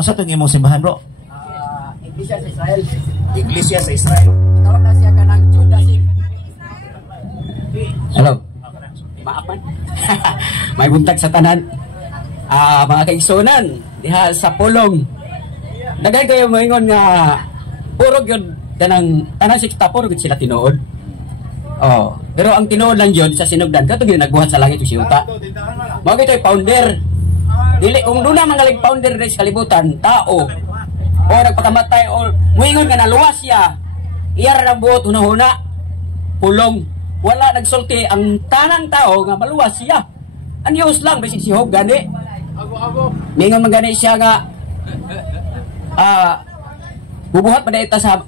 Sa itong imong simbahan, bro? Iglesia sa Israel. Iglesia sa Israel. Tawag na siya ka ng Judaism. Hello. Maapan. May buntag sa tanan. Mga kaigsunan, diha sa pulong. Dagay kayo moingon nga puro gyud tanang sikta puro gyud sila tinuod. Oh, pero ang tinuod lang yun sa sinugdan kato gyud nagbuhat sa langit si Uta. Mao gitoy founder. Dili kung duna mangalig founder sa kalibutan, tao o nagpakamatay o moingon nga naluwas siya. Iya ra buot hunahuna pulong. Wala nagsulti ang tanang tao nga maluwas siya. Anyos lang bisig si Hog gani. Mingon man gani siya nga bubuhat pa dayta sa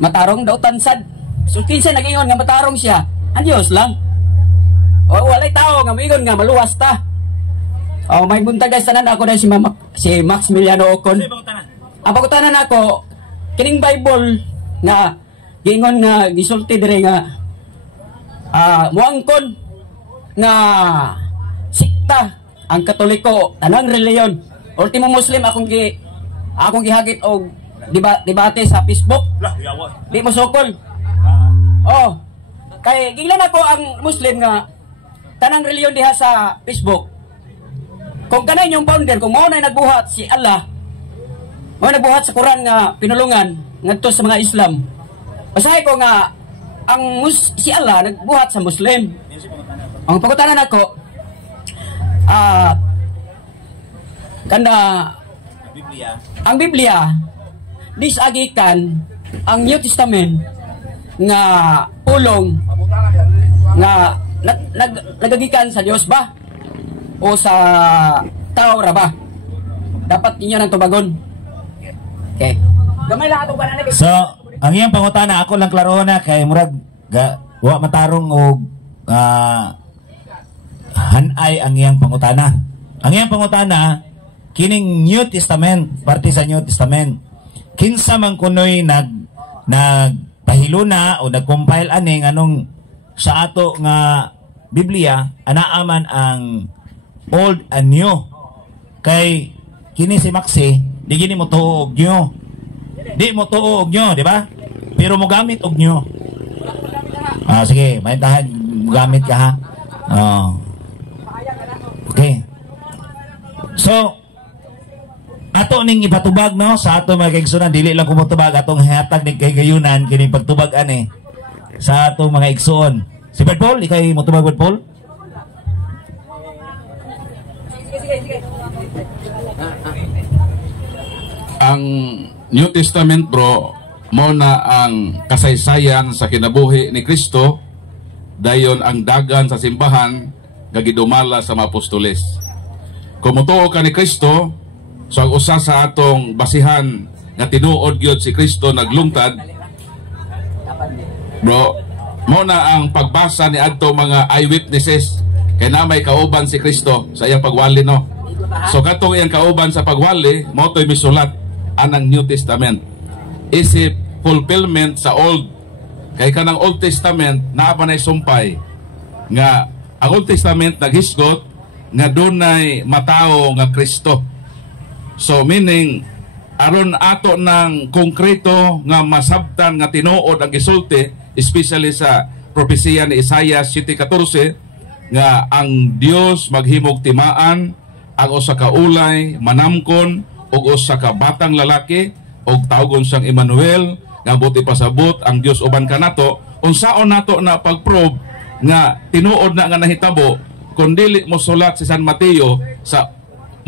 matarong daw tansad. So kinsa nagingon nga matarong siya. Anyos lang. O walay tao nga mingon nga maluwas ta. May buntag guys tanan ako na si Maximiliano Ocon. Ang pagutanan ako kining Bible nga gingon nga gisulti dire nga muangkon nga sikta ang Katoliko tanang reliyon ultimo Muslim akong gihagit og debate sa Facebook di mo sokol kay ginglan ako ang Muslim nga tanang reliyon diha sa Facebook kung kanay yung founder kung mao na nagbuhat si Allah mao nagbuhat sa Quran nga pinulungan ngadto sa mga Islam basahay ko nga si Allah nagbuhat sa Muslim. Ang pagutanan ako ang Biblia disagikan ang New Testament nga pulong nga nagagikan sa Dios ba o sa tao ra ba dapat ninyo nang tubagon. Okay, gamay lang atong banana. So ang iyang pangutana ako lang klarohon na kay murag wa matarong og hanay ang iyang pangutana. Ang iyang pangutana kining New Testament, parte sa New Testament. Kinsa man kunoy nagpahiluna o nag-compile aning anong sa ato nga Biblia anaaman ang Old and New. Kay kini si Maxi, di gini mo tuo og New. Di mo tuo og nyo, di ba? Pero mo gamit og nyo. Sige, maintahan mo gamit ka ha. Okay. So, ato ning ipatubag no sa ato mga kaigsunan, dili lang kumutubag atong hatag ning kagayunan kining pagtubag ani sa ato mga igsuon. Si Brad Paul, ikay mo tubag Brad Paul? Ang New Testament bro mo na ang kasaysayan sa kinabuhi ni Kristo dayon ang dagan sa simbahan gagidumala sa mga apostoles. Kung mutuo ka ni Kristo so ang usa sa atong basihan nga tinuod gyud si Kristo naglungtad bro mo na ang pagbasa ni adto mga eyewitnesses kay na may kauban si Kristo sa iyang pagwali no. So katong iyang kauban sa pagwali mo to'y misulat anang New Testament isip fulfillment sa Old kay kanang Old Testament naa pa nay sumpay nga ang Old Testament naghisgot nga dunay matao nga Kristo. So meaning aron ato ng konkreto nga masabtan nga tinuod ang gisulti especially sa propesiya ni Isaiah 7:14 nga ang Dios maghimog timaan ang usa ka ulay manamkon og usa ka batang lalaki og tawgon siyang Emmanuel nga buti pasabot ang Dios uban kanato unsaon nato na pagprobe nga tinuod na nga nahitabo kun dili mo sulat si San Mateo sa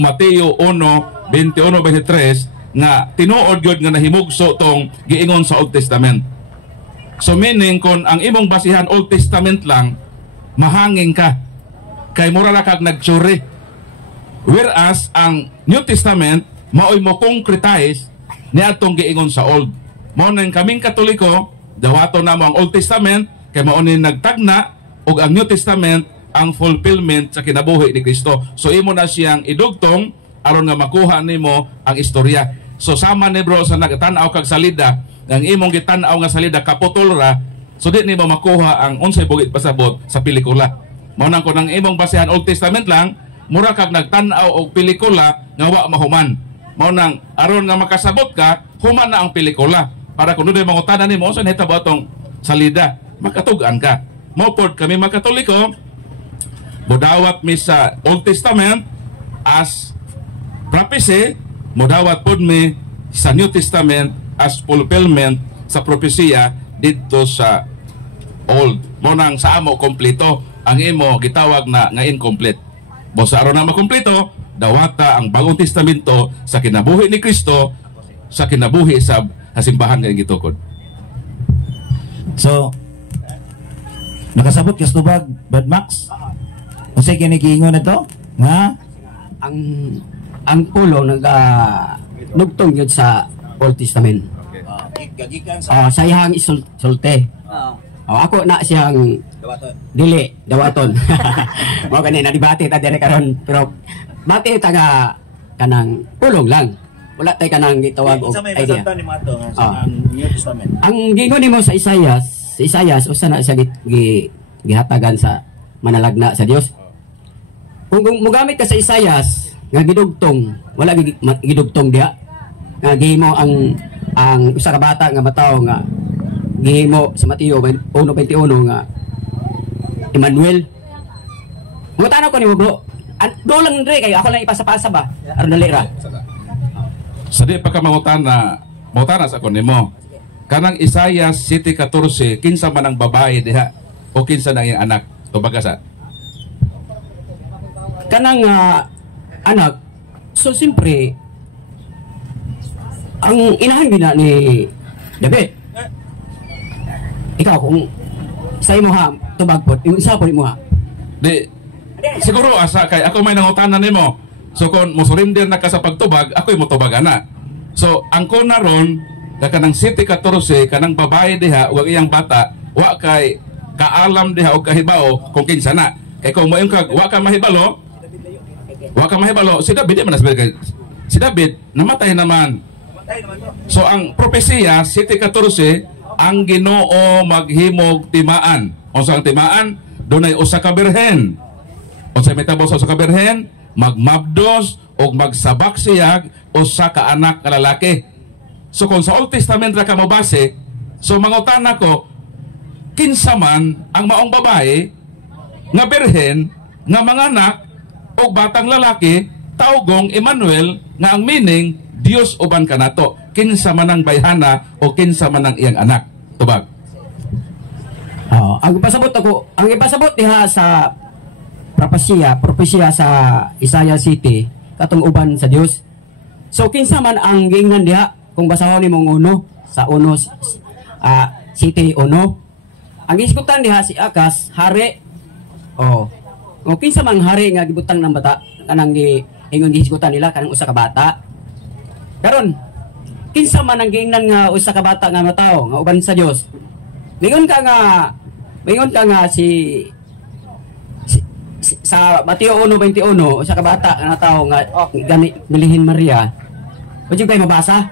Mateo 1:21-23 nga tinuod gyud nga nahimugso tong giingon sa Old Testament. So meaning kun ang imong basihan Old Testament lang mahanging ka kay mura ra kag nagtsuri whereas ang New Testament maoy mo concretize ni atong giingon sa Old. Mao nang kaming Katoliko dawato na mo ang Old Testament kay mao ni nagtagna og ang New Testament ang fulfillment sa kinabuhi ni Kristo. So imo na siyang idugtong aron nga makuha nimo ang istorya. So sama ni bro sa nagtan-aw kag salida, ang imong gitan-aw nga salida kaputol ra, so di nimo makuha ang unsay bugit pasabot sa pelikula. Mao nang kun ang imong basehan Old Testament lang, mura kag nagtan-aw og pelikula nga wa mahuman. mao nang aron nga makasabot ka human na ang pelikula para kuno day mangutanan nimo unsa nahitabo atong salida makatugan ka. Mao pod kami mga Katoliko modawat mi sa Old Testament as prophecy, modawat pod mi sa New Testament as fulfillment sa propesya dito sa Old. Mo nang sa amo kompleto, ang imo gitawag na nga incomplete. Bosa aron na makompleto, dawata ang Bagong Testamento sa kinabuhi ni Kristo, sa kinabuhi sa simbahan nga gitukod. So, nakasabot ka sa tubag, Brad Max? Kasi kinikiingon na to? Nga? Ang pulo nugtong yun sa Old Testament. Sa iyang isulte. Ako na siyang dawaton. Mao kanina debate ta dire karon pero mati ta nga kanang pulong lang. Wala tay kanang gitawag og idea. Ang gingon nimo sa Isaias usa na siya gihatagan sa manalagna sa Dios. Kung mogamit ka sa Isaias nga gidugtong, wala gidugtong diha. Nga gihimo ang usa ka bata nga mataw nga gihimo sa Mateo 1:21 nga Emmanuel. Mga tanong ko nimo bro. Do lang dre kay ako lang ipasa-pasa ba? Aron dali ra. Sa di pa ka mangutana sa kon nimo. Kanang Isaias 7:14 kinsa man ang babae diha o kinsa nang iyang anak tubaga sa kanang anak. So simpre ang inahan gina ni David. Ikaw kung sa imo ha tubag pod, isa pod imo ha. Di siguro asa kay ako may nangutanan nimo. So kung mo surrender na ka sa pagtubag, ako'y mo tubag ana. So ang ko na ron kanang 7:14 kanang babae diha ug iyang bata wa kay kaalam diha og kahibao kung kinsa na. Kay kung mo kag wa ka mahibalo, si David man kay si David namatay naman. So ang propesya 7:14 ang Ginoo maghimog timaan. Unsa ang timaan? Dunay usa ka birhen. Unsa mitabo sa usa ka birhen? Magmabdos o magsabak siyag usa ka anak nga lalaki. So kung sa Old Testament ra ka mabase, so mangutana ko kinsa man ang maong babae nga birhen nga manganak og batang lalaki tawgong Emmanuel nga ang meaning Dios uban kanato. Kinsa man ang bayhana o kinsa man ang iyang anak. Tubag. Ang ipasabot diha sa propesya sa Isaiah City katong uban sa Dios. So kinsa man ang giingnan diha kung basahon nimong uno sa uno City uno. Ang isgutan diha si Akas hari. Kung kinsa man hari nga gibutang ng bata kanang ingon gihisgutan nila kanang usa ka bata. Karon kinsa man ang giingnan nga usa ka bata nga matawo nga uban sa Dios. Mingon ka nga sa Mateo 1:21 usa ka bata nga tao nga gani Milihin Maria. Pwede kayo mabasa?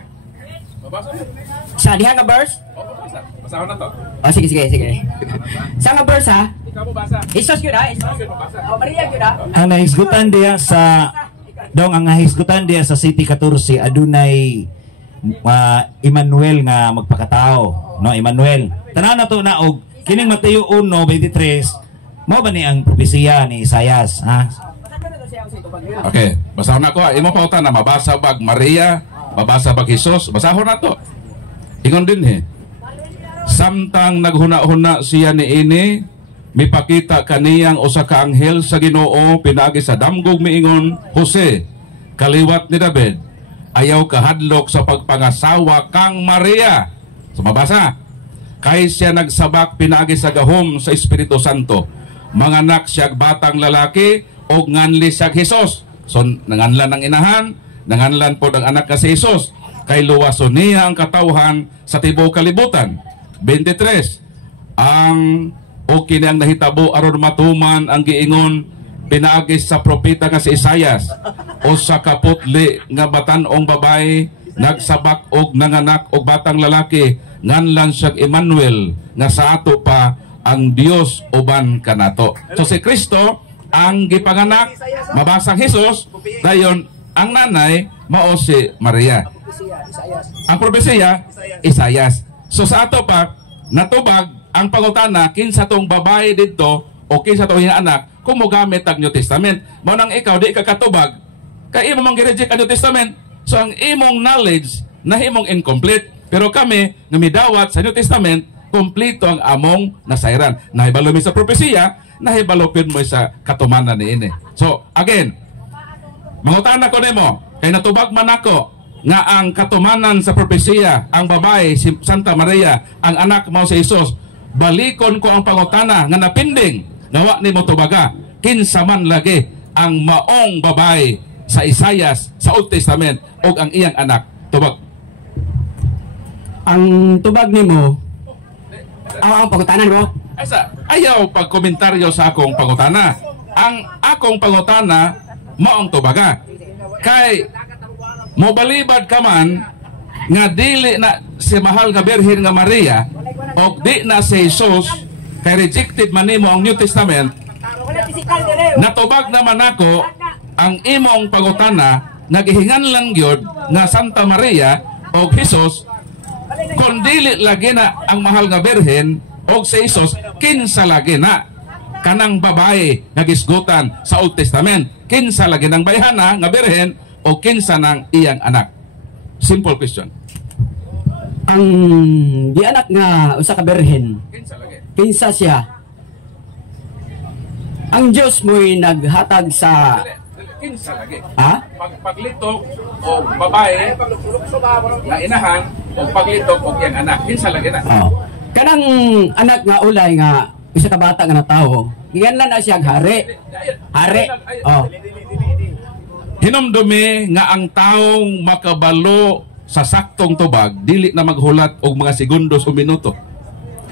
Sa diha nga verse? Basahon na to. Sige. Sa nga verse ha? Ikaw mo basa. Isos yun ha? Maria yun ha? Ang nahisgutan diya sa ang nahisgutan diya sa City 14 adunay Emmanuel nga magpakatao, no? Emmanuel. Tanan na to na og kining Mateo 1:23 mao ba ni ang propesiya ni Isaias, ha? Okay, basahon na ko. Imo pauta na mabasa bag Maria, mabasa bag Jesus, basahon na to. Ingon din samtang naghuna-huna siya niini, mipakita kaniyang usa ka anghel sa Ginoo pinaagi sa damgog miingon, Jose, kaliwat ni David, ayaw kahadlok sa pagpangasawa kang Maria. So mabasa, kay siya nagsabak pinaagi sa gahom sa Espiritu Santo. Manganak siyag batang lalaki o nganli siyag Jesus. So nanganlan ang inahan, nanganlan po ang anak ka si Jesus. Kay luwason niya ang katawhan sa tibuok kalibutan. 23. Ang kini ang nahitabo aron matuman ang giingon pinaagis sa propeta nga si Isaias. O sa kaputli nga batan-ong babae nagsabak og nanganak og batang lalaki nganlan siyag Emmanuel nga sa ato pa ang Dios uban kanato. So si Kristo ang gipanganak mabasang Jesus dayon Ang nanay mao si Maria. Ang propesiya Isayas. So sa ato pa natubag ang pangutana kinsa tong babae didto o kinsa tong iyang anak kung mogamit ang New Testament. Mao nang ikaw di ka katubag kay imo man gi-reject ang New Testament. So ang imong knowledge nahimong incomplete. Pero kami nga midawat sa New Testament kompleto ang among nasayran. Nahibalo mi sa propesiya, nahibalo pid mo sa katumanan niini. So again, mangutana ko nimo kay natubag man ako nga ang katumanan sa propesiya, ang babae si Santa Maria, ang anak mo si Jesus, balikon ko ang pangutana nga napinding nawa nimo tubaga kinsa man lagi ang maong babae sa Isayas sa Old Testament o ang iyang anak. Tubag. Ang tubag nimo ang pangutanan mo. Ayaw pagkomentaryo sa akong pangutana. Ang akong pangutana maong tubaga. Kay mobalibad ka man nga dili na si mahal nga Birhen nga Maria o di na si Jesus kay rejected man nimo ang New Testament. Natubag naman ako ang imong pangutana nagihingan lang gyud nga Santa Maria o Jesus kung dili lagi na ang mahal nga Birhen o si Jesus kinsa lagi na kanang babae nga gisgutan sa Old Testament, kinsa lagi ng bayhana nga Birhen o kinsa ng iyang anak. Simple question. Ang di anak nga usa ka Birhen, kinsa siya? Ang Dios mo'y naghatag sa Kinsa lagi? ha? Paglitok o babae na inahan o paglitok o iyang anak, kinsa lagi na? Oh. Kanang anak nga ulay nga isa ka bata nga na tao, giganlan na siya hari. Hari. Oh. Hinumdumi nga ang taong makabalo sa saktong tubag dili na maghulat og mga segundos o minuto.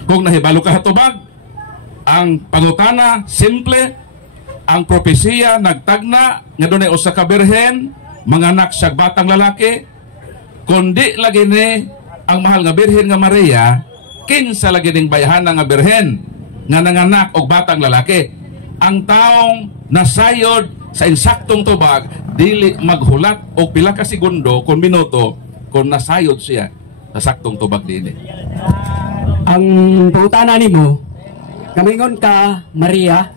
Kung nahibalo ka sa tubag, ang pangutana simple, ang propesiya nagtagna nga dunay usa ka birhen manganak siya batang lalaki, kundi lagi ni ang mahal nga Birhen nga Maria kinsa lagi ning bayhana nga birhen nga nanganak og batang lalaki. Ang taong nasayod sa insaktong tubag dili maghulat og pila ka segundo kung minuto kung nasayod siya sa saktong tubag dinhi. Ang pangutana nimo, kamingon ka Maria,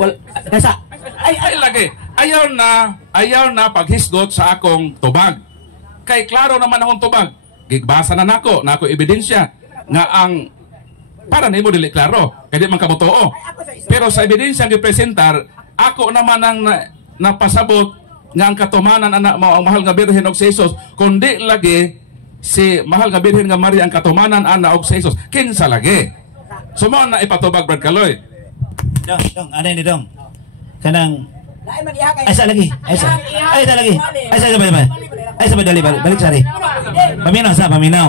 wal kasa Ay lagi ayaw na paghisgot sa akong tubag. Kay klaro naman akong tubag. Gigbasa na nako ebidensya nga ang para nimo dili klaro kay di man kabutuo. Pero sa ebidensya gipresentar, ako naman ang napasabot nga ang katumanan anak mo ang mahal nga Birhen og si Jesus, kundi lagi si mahal nga Birhen nga Maria ang katumanan anak og si Jesus. Kinsa lagi? Sumo na ipatubag Brad Kaloy. Dong, ano ni dong? Kanang Lain man iha kay. ay sa lagi. Ay sa lagi. Ay sa balik. Ay sa dali balik sari. Paminaw.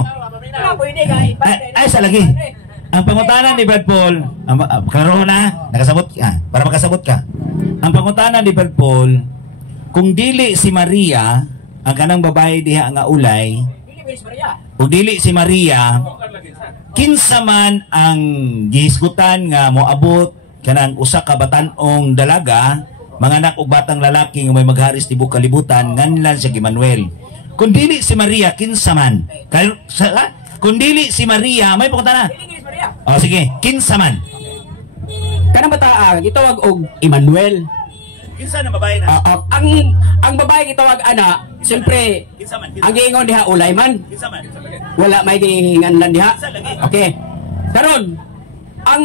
Pwede kay. Ay sa lagi. Ang pangutanan ni Brad Paul, karon na nakasabot ka para makasabot ka. Ang pangutanan ni Brad Paul, kung dili si Maria ang kanang babae diha nga ulay, kung dili si Maria, kinsa man ang gihisgutan nga moabot kanang usa ka batan-ong dalaga, manganak og batang lalaki nga may magharis tibok kalibutan nganlan siya Emmanuel. Kung dili si Maria kinsa man? Kung dili si Maria, may pangutana. Oh sige, kinsa man? kanang bata gitawag og Emmanuel. Kinsa na babae na? Ang babae gitawag ana, siyempre Kinsa man? ang giingon diha ulay man. Kinsa man? Wala may giingan lang diha. Okay. Karon, ang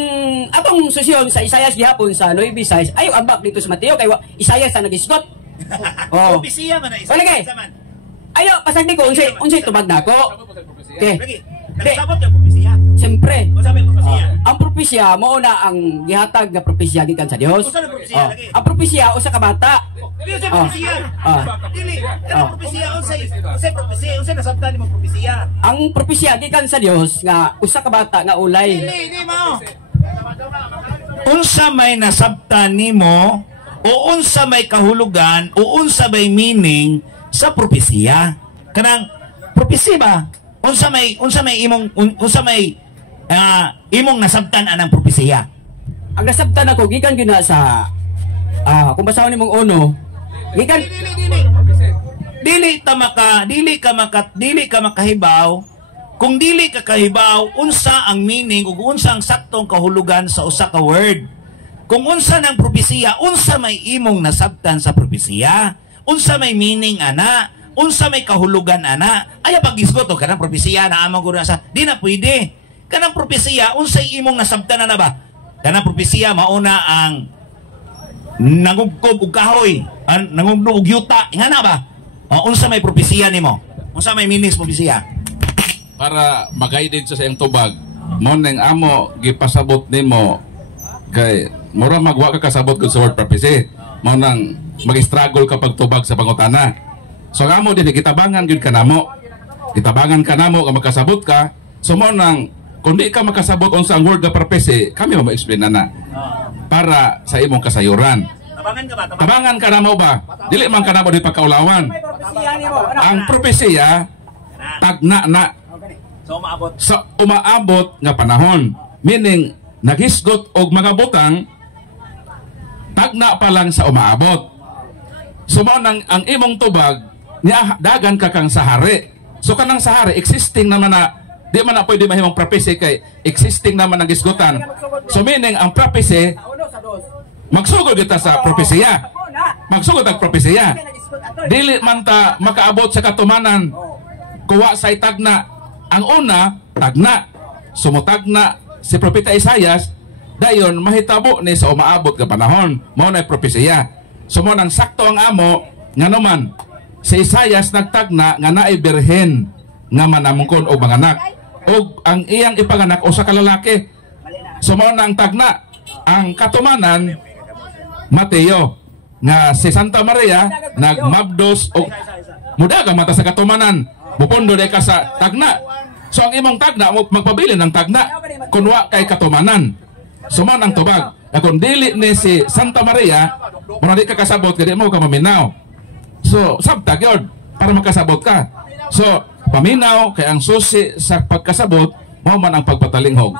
atong sesyon sa Isayas gihapon sa 9:6 ayo ambak dito sa Mateo kay Isayas sa nagisgot. Oh. Propesiya man na isa. Lagi. Kinsa man? Ayo pasagdi ko unsay tubag nako. Okay. Lagi. Nakasabot yung propesiya. Siyempre, Kung sabi propesiya. ang propesya mao na ang gihatag nga propesya gikan sa Dios. Usa na propesiya Oh. lagi. Ang propesya usa ka bata. Dili sa Oh. propesiya. Ah. Dili. Oh. Kanang propesiya unsay propesiya, unsay nasabtan nimo propesiya. Ang propesya gikan sa Dios nga usa ka bata nga ulay. Dili mao. Unsa may nasabtan nimo o unsa may kahulugan o unsa may meaning sa propesiya? Kanang propesiya ba? Unsa may imong nasabtan anang propesiya? Ang nasabtan ako gikan gyud na sa kung basahon nimong uno, gikan dili ka makahibaw kung dili ka kahibaw unsa ang meaning ug unsa ang saktong kahulugan sa usa ka word. Kung unsa ng propesiya, unsa may imong nasabtan sa propesiya, unsa may meaning ana, unsa may kahulugan ana, aya pagisgot og kanang propesiya na amang guro sa di na pwede. Kanang propesiya unsay imong nasabtan na ba? Kanang propesiya mauna ang nangugkob og kahoy, nangugno og yuta, ingana ba? Unsa may propesiya nimo? Unsa may meaning sa propesiya? Para mag-guide sa iyang tubag, mo nang amo gipasabot nimo kay mura magwa ka kasabot sa word prophecy. Mo nang mag-struggle kapag tubag sa pangutana. So amo din gitabangan gyud kanamo. Gitabangan kanamo nga makasabot ka. So mo nang kung di ka makasabot unsa ang word nga prophecy, kami mo explain na para sa imong kasayuran. Tabangan ka ba? Tabangan ka na mo ba? Dili man ka na mo di pagkaulawan. May propesiya nimo. Ang propesya, tagna na So maabot. sa umaabot nga panahon. Meaning, naghisgot og mga butang, tagna pa lang sa umaabot. So mao nang ang imong tubag, niya dagan ka kang sahari. So kanang sahari, existing naman na, di man na pwede mahimong propesya kay existing naman ang gisgotan. So meaning, ang propesya, Uno sa dos. magsugod kita sa propesya. Magsugod ang propesya. Nag-iskot ato. Dili man ta makaabot sa katumanan. Kuwa sa tagna. Ang una, tagna. Sumutagna si Propeta Isaias, dayon mahitabo ni sa umaabot nga panahon. Mao na propesya. Sumo nang sakto ang amo nga naman si Isaias nagtagna nga naay birhen nga manamungkon og manganak. Og ang iyang ipanganak usa ka lalaki. Sumo nang tagna ang katumanan Mateo nga si Santa Maria nagmabdos og mudaga mata sa katumanan mupondo day ka sa tagna. So ang imong tagna magpabilin ng tagna kunwa kay katumanan. Suman ang tubag. Kung dili ni si Santa Maria, muna di ka kasabot, kaya mo ka maminaw. So, sabtag yun, para makasabot ka. So, paminaw, kaya ang susi sa pagkasabot, mo man ang pagpatalinghog.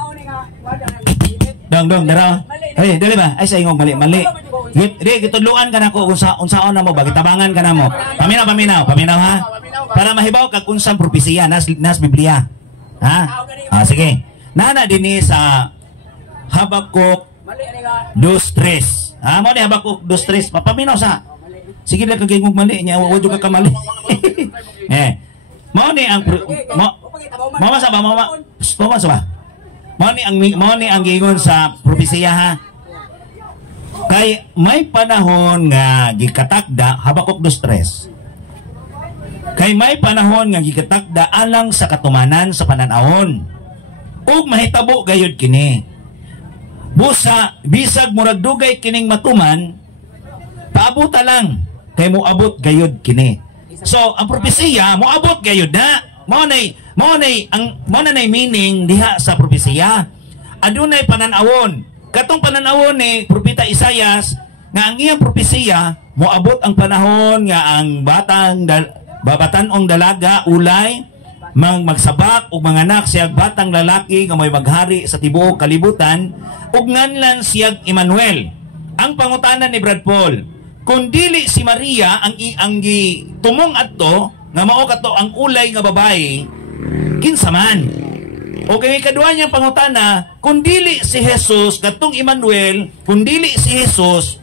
Dong, dara. Ay, dali ba? Ay, sa ingong mali. Di, kitudluan ka na ko, unsaon na mo ba? Kitabangan ka na mo. Paminaw ha? Para mahibaw kag unsang propesiya, nas Biblia. Ha? Sige. Nana din sa Habakuk 2:3. Mo ni Habakuk 2:3. Papaminaw sa. Sige lang kagingog mali niya, wa jud ka kamali. Mo ni ang mama sa ba? Mo ni ang gingon sa propesiya ha. Kay may panahon nga gikatakda Habakuk 2:3. Kay may panahon nga gikatakda alang sa katumanan sa pananahon. Ug mahitabo gayud kini. Busa bisag murag dugay kining matuman, paabuta lang kay moabot gayud kini. So ang propesiya moabot gayud na. Mao nay meaning diha sa propesiya. Adunay pananawon. Katong pananawon ni Propeta Isaias nga ang iyang propesiya moabot ang panahon nga ang babatan-ong dalaga ulay magsabak ug manganak siyag batang lalaki nga may maghari sa tibuok kalibutan ug nganlan siyag Emmanuel. Ang pangutanan ni Brad Paul, kung dili si Maria ang tumong adto nga mao kato ang ulay nga babae, kinsa man? O kay kadua niyang pangutana, kung dili si Jesus katong Emmanuel, kung dili si Jesus,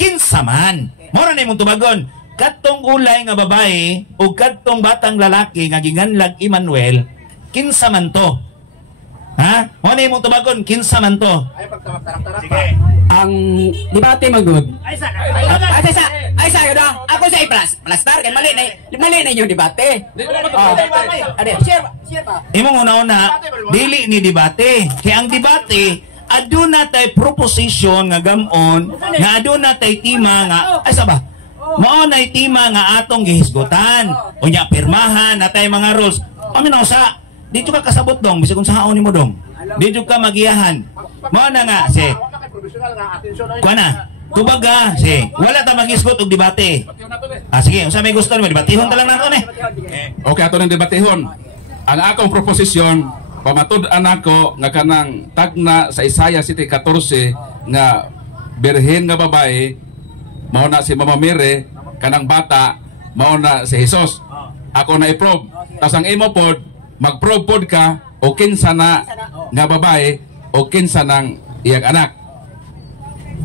kinsa man? Mora na imong tubagon, katong ulay nga babae o katong batang lalaki nga ginganlag Emmanuel, kinsa man to? Ha? Mora na imong tubagon, kinsa man to? Sige. Ang debate magud. Ay sa Ako sa plastar kay mali na yung debate. Share pa. Imong una-una, dili ni debate. Kaya ang debate, aduna tay proposition nga gamon, nga aduna tay tema nga, ay saba, mao nay tema nga atong gihisgutan. Unya pirmahan natay mga rules. Aminaw sa, dito ka kasabot dong, bisag kung sahaon nimo dong. Dito ka magiyahan. Mao na nga, si, kuha na, tubaga, si, wala ta mag-isgot og debate. Sige, unsa may gusto nimo, debatehon ta lang nato ni. Okay, ato ng debatehon. Ang akong proposisyon, pamatud-an ako nga kanang tagna sa Isaiah 7:14 nga birhen nga babae, mao na si Mama Mire, kanang bata mao na si Jesus. Ako na i-probe. Tas ang imo pod mag-probe pod ka o kinsa na nga babae o kinsa nang iyang anak.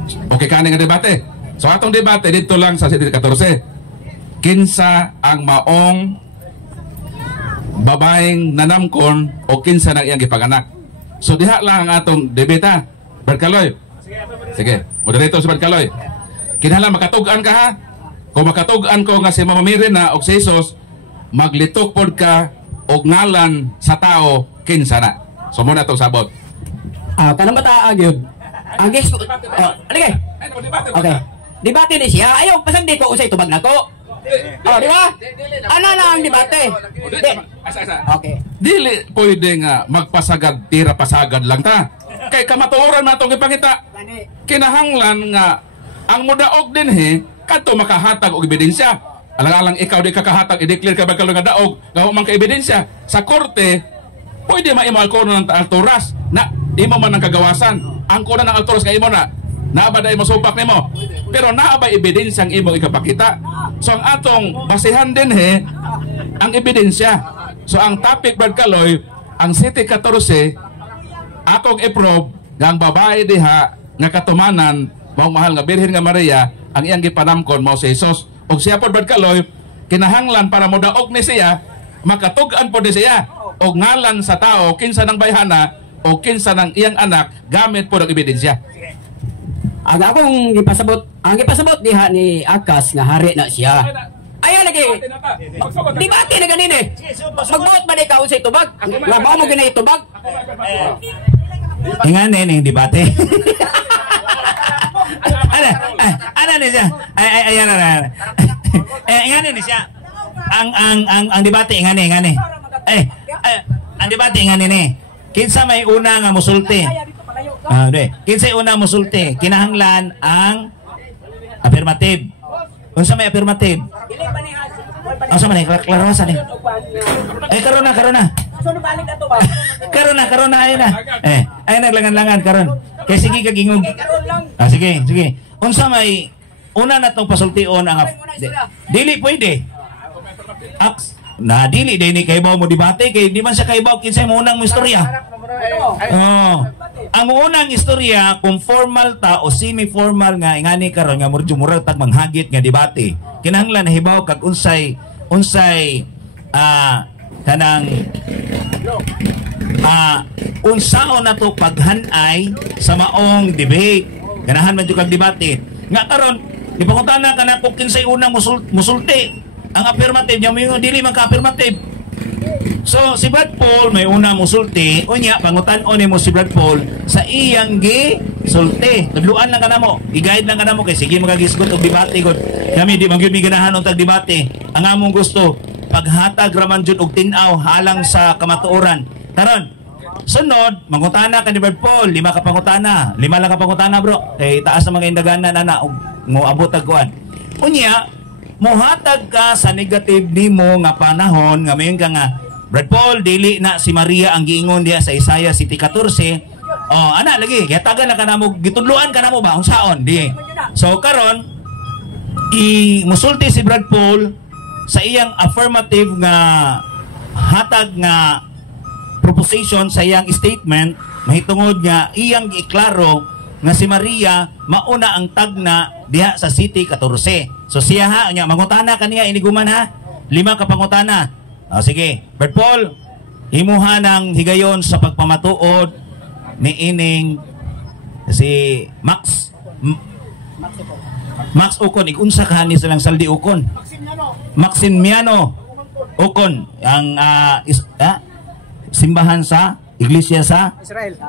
Okay kani nga debate. So atong debate dito lang sa 14. Kinsa ang maong babaeng nanamkon o kinsa nang iyang gipaganak. So diha lang ang atong debate. Berkaloy. Sige, moderator si Berkaloy. Kinahanglan makatug-an ka ha. Kung makatug-an ko nga si Mama Mary na og si Jesus, maglitok pod ka og ngalan sa tao kinsa na. So muna itong sabot. Kanang bata agyod. Ang guys, aligay. Okay. Debate ni siya. Ayaw, pasang di ko usay tubag na ko. Di ba? Ano na ang debate? Okay. Dili pwede nga magpasagad, tira pasagad lang ta. Kay kamatuoran na itong ipangita. Kinahanglan nga ang mudaog din kadto makahatag og ebidensya. Alang-alang ikaw di kakahatag, i-declare ka ba kalong nga daog, nga humang ka ebidensya. Sa korte, pwede maimal ko ng alturas na imo man ang kagawasan. Ang kuna ng alturas nga imo na, naaba na imo supak nimo. Pero naaba ebidensyang imo ikapakita. So ang atong basihan din ang ebidensya. So ang topic Brad Kaloy, ang City 14, akong i-probe nga ang babae diha nga katumanan, mao mahal nga Birhen nga Maria, ang iyang gipanamkon mao si Jesus. Og siya pod Brad Kaloy, kinahanglan para modaog ni siya, makatug-an pod ni siya og ngalan sa tao kinsa nang bayhana o kinsa nang iyang anak gamit pod ang ebidensya. Ang akong gipasabot diha ni Akas nga hari na siya. Ayan lagi. Debate na ganini. Magbuot ba ni ka unsay tubag? Labaw mo ginay tubag? Ingane ning debate. Ana ni siya. Ayan na. Ingane ni siya. Ang debate ingane. Ang debate ingane ni. Kinsa may una nga musulti? Kinsa una musulti? Kinahanglan ang affirmative. Unsa may affirmative? Unsa man klarasan ni? Karon na. Karon na ayun na. Ay naglangan-langan karon. Kay sige ka gingog. Sige. Unsa may una natong pasultion ang dili pwede. Na dili ni kaybaw mo debate kay di man siya kaybaw kinsay mo unang istorya. Ang unang istorya kung formal ta o semi-formal nga ingani karon nga murag tag manghagit nga debate. Kinahanglan hibaw kag unsay kanang unsaon na to paghanay sa maong debate. Ganahan man jud kag debate. Nga karon ipakutana kana kung kinsay unang musulti. Ang affirmative niya mo dili man ka affirmative. So si Brad Paul may una musulti, unya pangutan-on nimo si Brad Paul sa iyang gisulti. Tudluan lang kanamo, i-guide lang kanamo kay sige magagisgot og debate gud. Kami di man gyud mi ganahan og tag debate. Ang among gusto paghatag raman jud og tin-aw halang sa kamatuoran. Karon sunod, mangutana ka ni Brad Paul, 5 ka pangutana. 5 lang ka pangutana bro. Kay taas sa mga indaganan ana og moabot og kuan. Unya mohatag ka sa negative nimo nga panahon nga mayon ka nga Brad Paul dili na si Maria ang giingon diha sa Isaiah 7:14. Ana lagi gihatagan na kanamo gitudloan kanamo ba unsaon di. So karon musulti si Brad Paul sa iyang affirmative nga hatag nga proposition sa iyang statement mahitungod nga iyang giklaro nga si Maria mauna ang tagna diha sa City 14. So siya nya mangutana kaniya iniguman 5 ka pangutana. Sige, Brad Paul, himuha ng higayon sa pagpamatuod ni ining si Max Ukon, ikunsa ka ni silang saldi Ukon. Maximiano Ukon, ang simbahan sa iglesia sa Israel.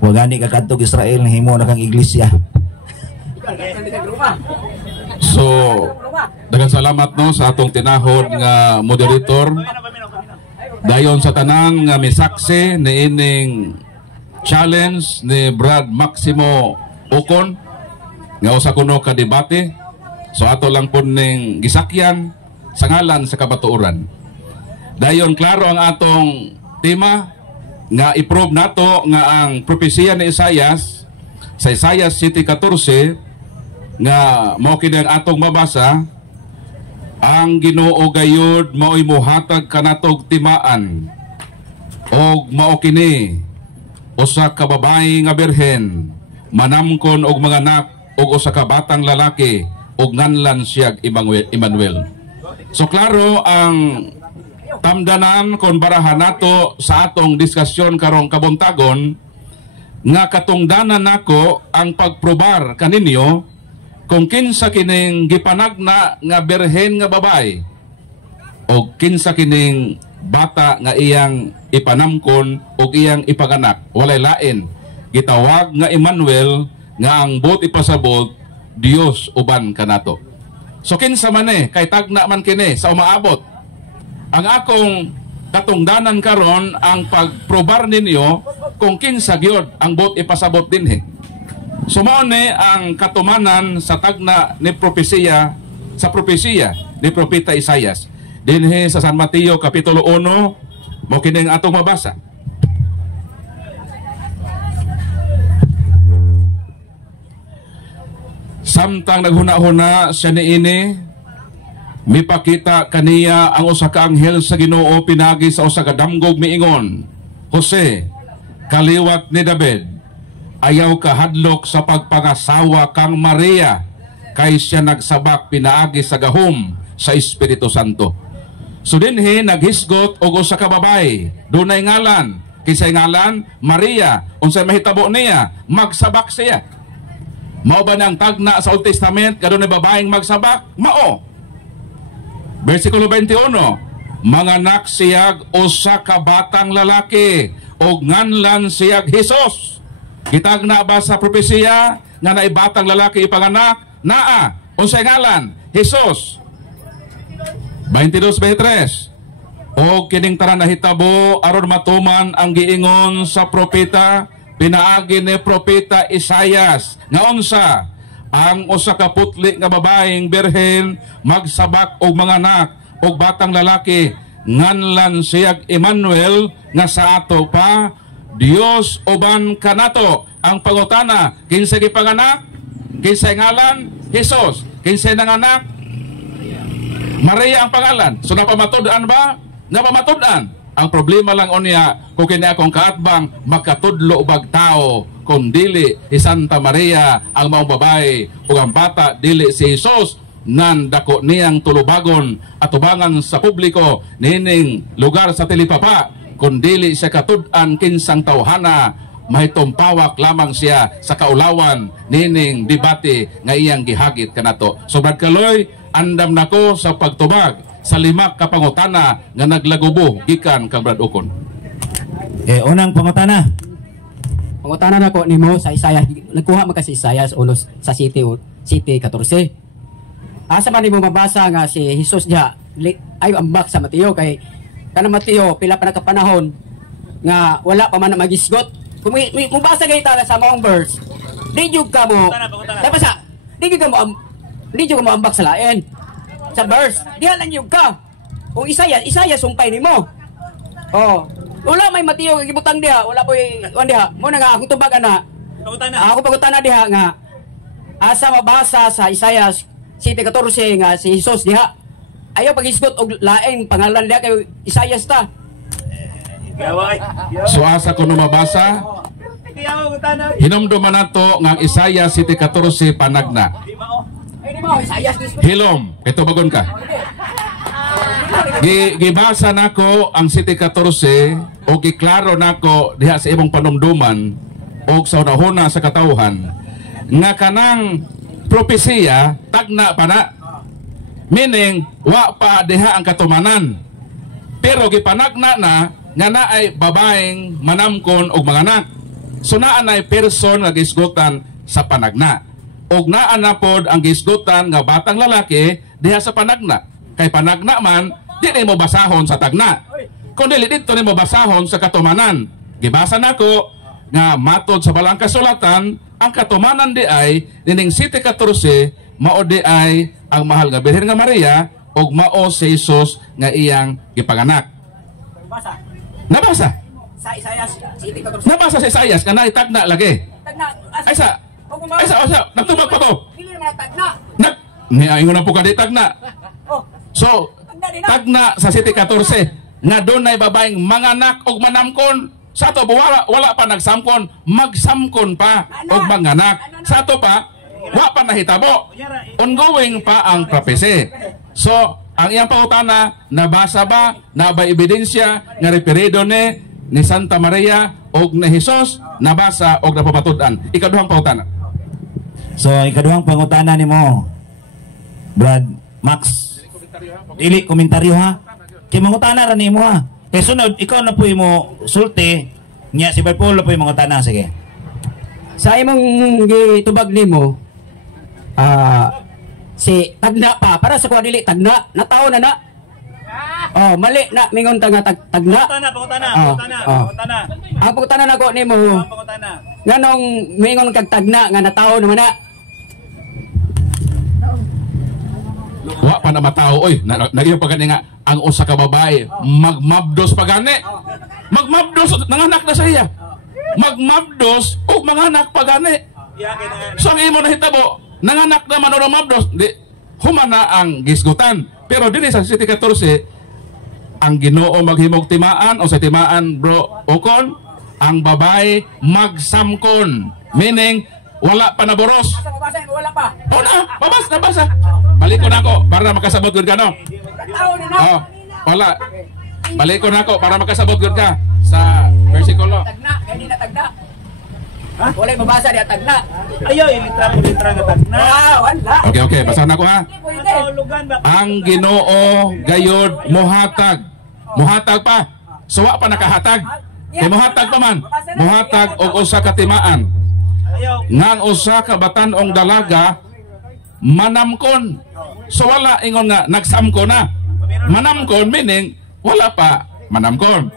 Wagani ka kadtog Israel himo na kang iglesia. So, daghang salamat no sa atong tinahod nga moderator. Dayon sa tanan nga misaksi ni ining challenge ni Brad Maximo Ocon nga usa kuno ka debate. So ato lang po ning gisakyan sa ngalan sa kabatuoran. Dayon klaro ang atong tema nga i-prove nato nga ang propesya ni Isaias sa Isaiah 7:14 nga mao kini ang atong mabasa ang Ginoo gayud mao'y muhatag kanatog timaan og mao kini usa ka babae nga birhen manamkon og mga anak og usa ka batang lalaki og nganlan siya Emmanuel. So klaro ang tamdanan kon barahan nato sa atong diskusyon karong kabuntagon nga katungdanan nako ang pagprobar kaninyo kung kinsa kining gipanagna nga birhen nga babae o kinsa kining bata nga iyang ipanamkon o iyang ipanganak. Walay lain, gitawag nga Emmanuel nga ang bot ipasabot Dios uban kanato. So kinsa man kay tagna man kini sa umaabot. Ang akong katungdanan karon ang pagprobar ninyo kung kinsa gyud ang bot ipasabot dinhi. Sumone ang katumanan sa tagna ni propesiya sa propesiya ni propeta Isaias dinhi sa San Mateo kapitulo 1 mo kining atong mabasa. Samtang naghuna-huna siya niini mipakita kaniya ang usa ka anghel sa Ginoo pinagi sa usa ka damgog miingon, Jose, kaliwat ni David, ayaw ka hadlok sa pagpangasawa kang Maria kay siya nagsabak pinaagi sa gahom sa Espiritu Santo. So dinhi naghisgot og usa ka babae, dunay ngalan, kinsay ngalan Maria. Unsay mahitabo niya? Magsabak siya. Mao ba nang tagna sa Old Testament kadunay babaeng magsabak? Mao. Versikulo 21, manganak siyag usa ka batang lalaki og nganlan siyag Hesus. Gitagna ba sa propesiya nga naay batang lalaki ipanganak? Naa. Unsay ngalan? Hesus. 22:23. O kining tanan nahitabo aron matuman ang giingon sa propeta pinaagi ni propeta Isaias nga unsa ang usa ka putli nga babaeng birhen magsabak og mga anak og batang lalaki nganlan siyag Emmanuel nga sa ato pa Dios uban kanato. Ang pangutana, kinsay gipanganak? Kinsay ngalan? Jesus. Kinsay nanganak? Maria ang pangalan. So napamatud-an ba? Napamatud-an. Ang problema lang unya kung kini akong kaatbang makatudlo bag tao kung dili si Santa Maria ang maong babae o ang bata dili si Jesus nan dako niyang tulubagon at tubangan sa publiko nining lugar sa Tilipapa kung dili siya katud-an kinsang tawhana mahitumpawak lamang siya sa kaulawan nining debate nga iyang gihagit kanato. So Brad Kaloy, andam nako sa pagtubag sa lima ka pangutana nga naglagubo gikan kang Brad Ukon. Unang pangutana. Pangutana nako nimo sa Isaias, nagkuha man kasi Isaias unos sa City 14. Asa man nimo mabasa nga si Jesus diha ay ambak sa Mateo kay kanang Mateo pila pa nakapanahon nga wala pa man na magisgot. Kung mubasa gay ta sa maong verse, di jud ka mo. Dapat sa di jud ka mo ambak sa lain. Sa verse, diha lang jud ka. Kung Isaias sumpay nimo. Oh, wala may Mateo gibutang diha, wala po diha. Mo na nga akong tubagan na. Ako pagutana diha nga asa mabasa sa Isaias 7:14 nga si Jesus diha. Ayaw paghisgot og laing pangalan diha kay Isaias ta. So asa ko mabasa? Hinumduman nato nga Isaias 7:14 panagna. Hilom, ito bagon ka. Gibasa nako ang 7:14 o giklaro nako diha sa imong panumduman o sa unahuna sa katawhan nga kanang propesiya tagna pa na. Meaning, wa pa diha ang katumanan. Pero gipanagna na nga naay babaeng manamkon og mga anak. So naa nay person nga gisgutan sa panagna. Og naa na pod ang gisgutan nga batang lalaki diha sa panagna. Kay panagna man di mo basahon sa tagna. Kun dili dito nimo basahon sa katumanan. Gibasa nako nga matod sa balang kasulatan ang katumanan di ay nining 7:14 mao di ay ang mahal nga Birhen nga Maria og mao si Jesus nga iyang gipanganak. Nabasa? Sa Isaias 7:14. Nabasa sa Isaias kanay tagna lagi. Tagna. Aysa. Nagtubag pa to. Dili man tagna. Ni ingon na po ka di tagna. Oh, So, tagna sa City 14 nga doon ay babaeng manganak og manamkon. Sa to wala pa nagsamkon, magsamkon pa og manganak. Sa to pa wa pa nahitabo. Ongoing pa ang prophecy. So, ang iyang pangutana, nabasa ba, na ba ebidensya nga referido ni Santa Maria og ni Jesus, nabasa og napapatudan. Ikaduhang pangutana. So, ikaduhang pangutana nimo, Brad Max. Dili komentaryo ha. Kay mangutana ra nimo ha. Kay sunod ikaw na po mo sulti nya si Barpolo po mangutana sige. Sa imong gitubag nimo, si tagna pa para sa kuha dili tagna nataw na na. Oh, mali na mingon ta nga tagna. Pangutana. Ang pangutana nako nimo. Pangutana. Nganong mingon kag tagna nga nataw naman na. Wa pa na matao oy, nagiyo pa gani nga ang usa ka babae magmabdos pa gani. Magmabdos nanganak na sa iya. Magmabdos ug manganak pa gani. So ang imo nahitabo, nanganak naman o mabdos, di humana ang gisgutan. Pero dinhi sa City 14 ang Ginoo maghimog timaan o sa timaan bro ukon ang babae magsamkon, meaning wala pa naboros. Wala pa. O na, nabasa. Balik ko na ako para makasabot gud ka no. Oh, wala. Balik ko na ako para makasabot gud ka sa versikulo. Tagna, kaya di na tagna. Ha? Wala yung mabasa niya tagna. Ayaw ilitra nga tagna. Wala. Okay, basahan ako ha. Pwede. Ang Ginoo gayod muhatag pa. So wa pa nakahatag. Kay muhatag pa man. Muhatag og usa ka timaan. Nang usa ka batan-ong dalaga manamkon. So wala ingon nga nagsamko na. Manamkon meaning wala pa manamkon.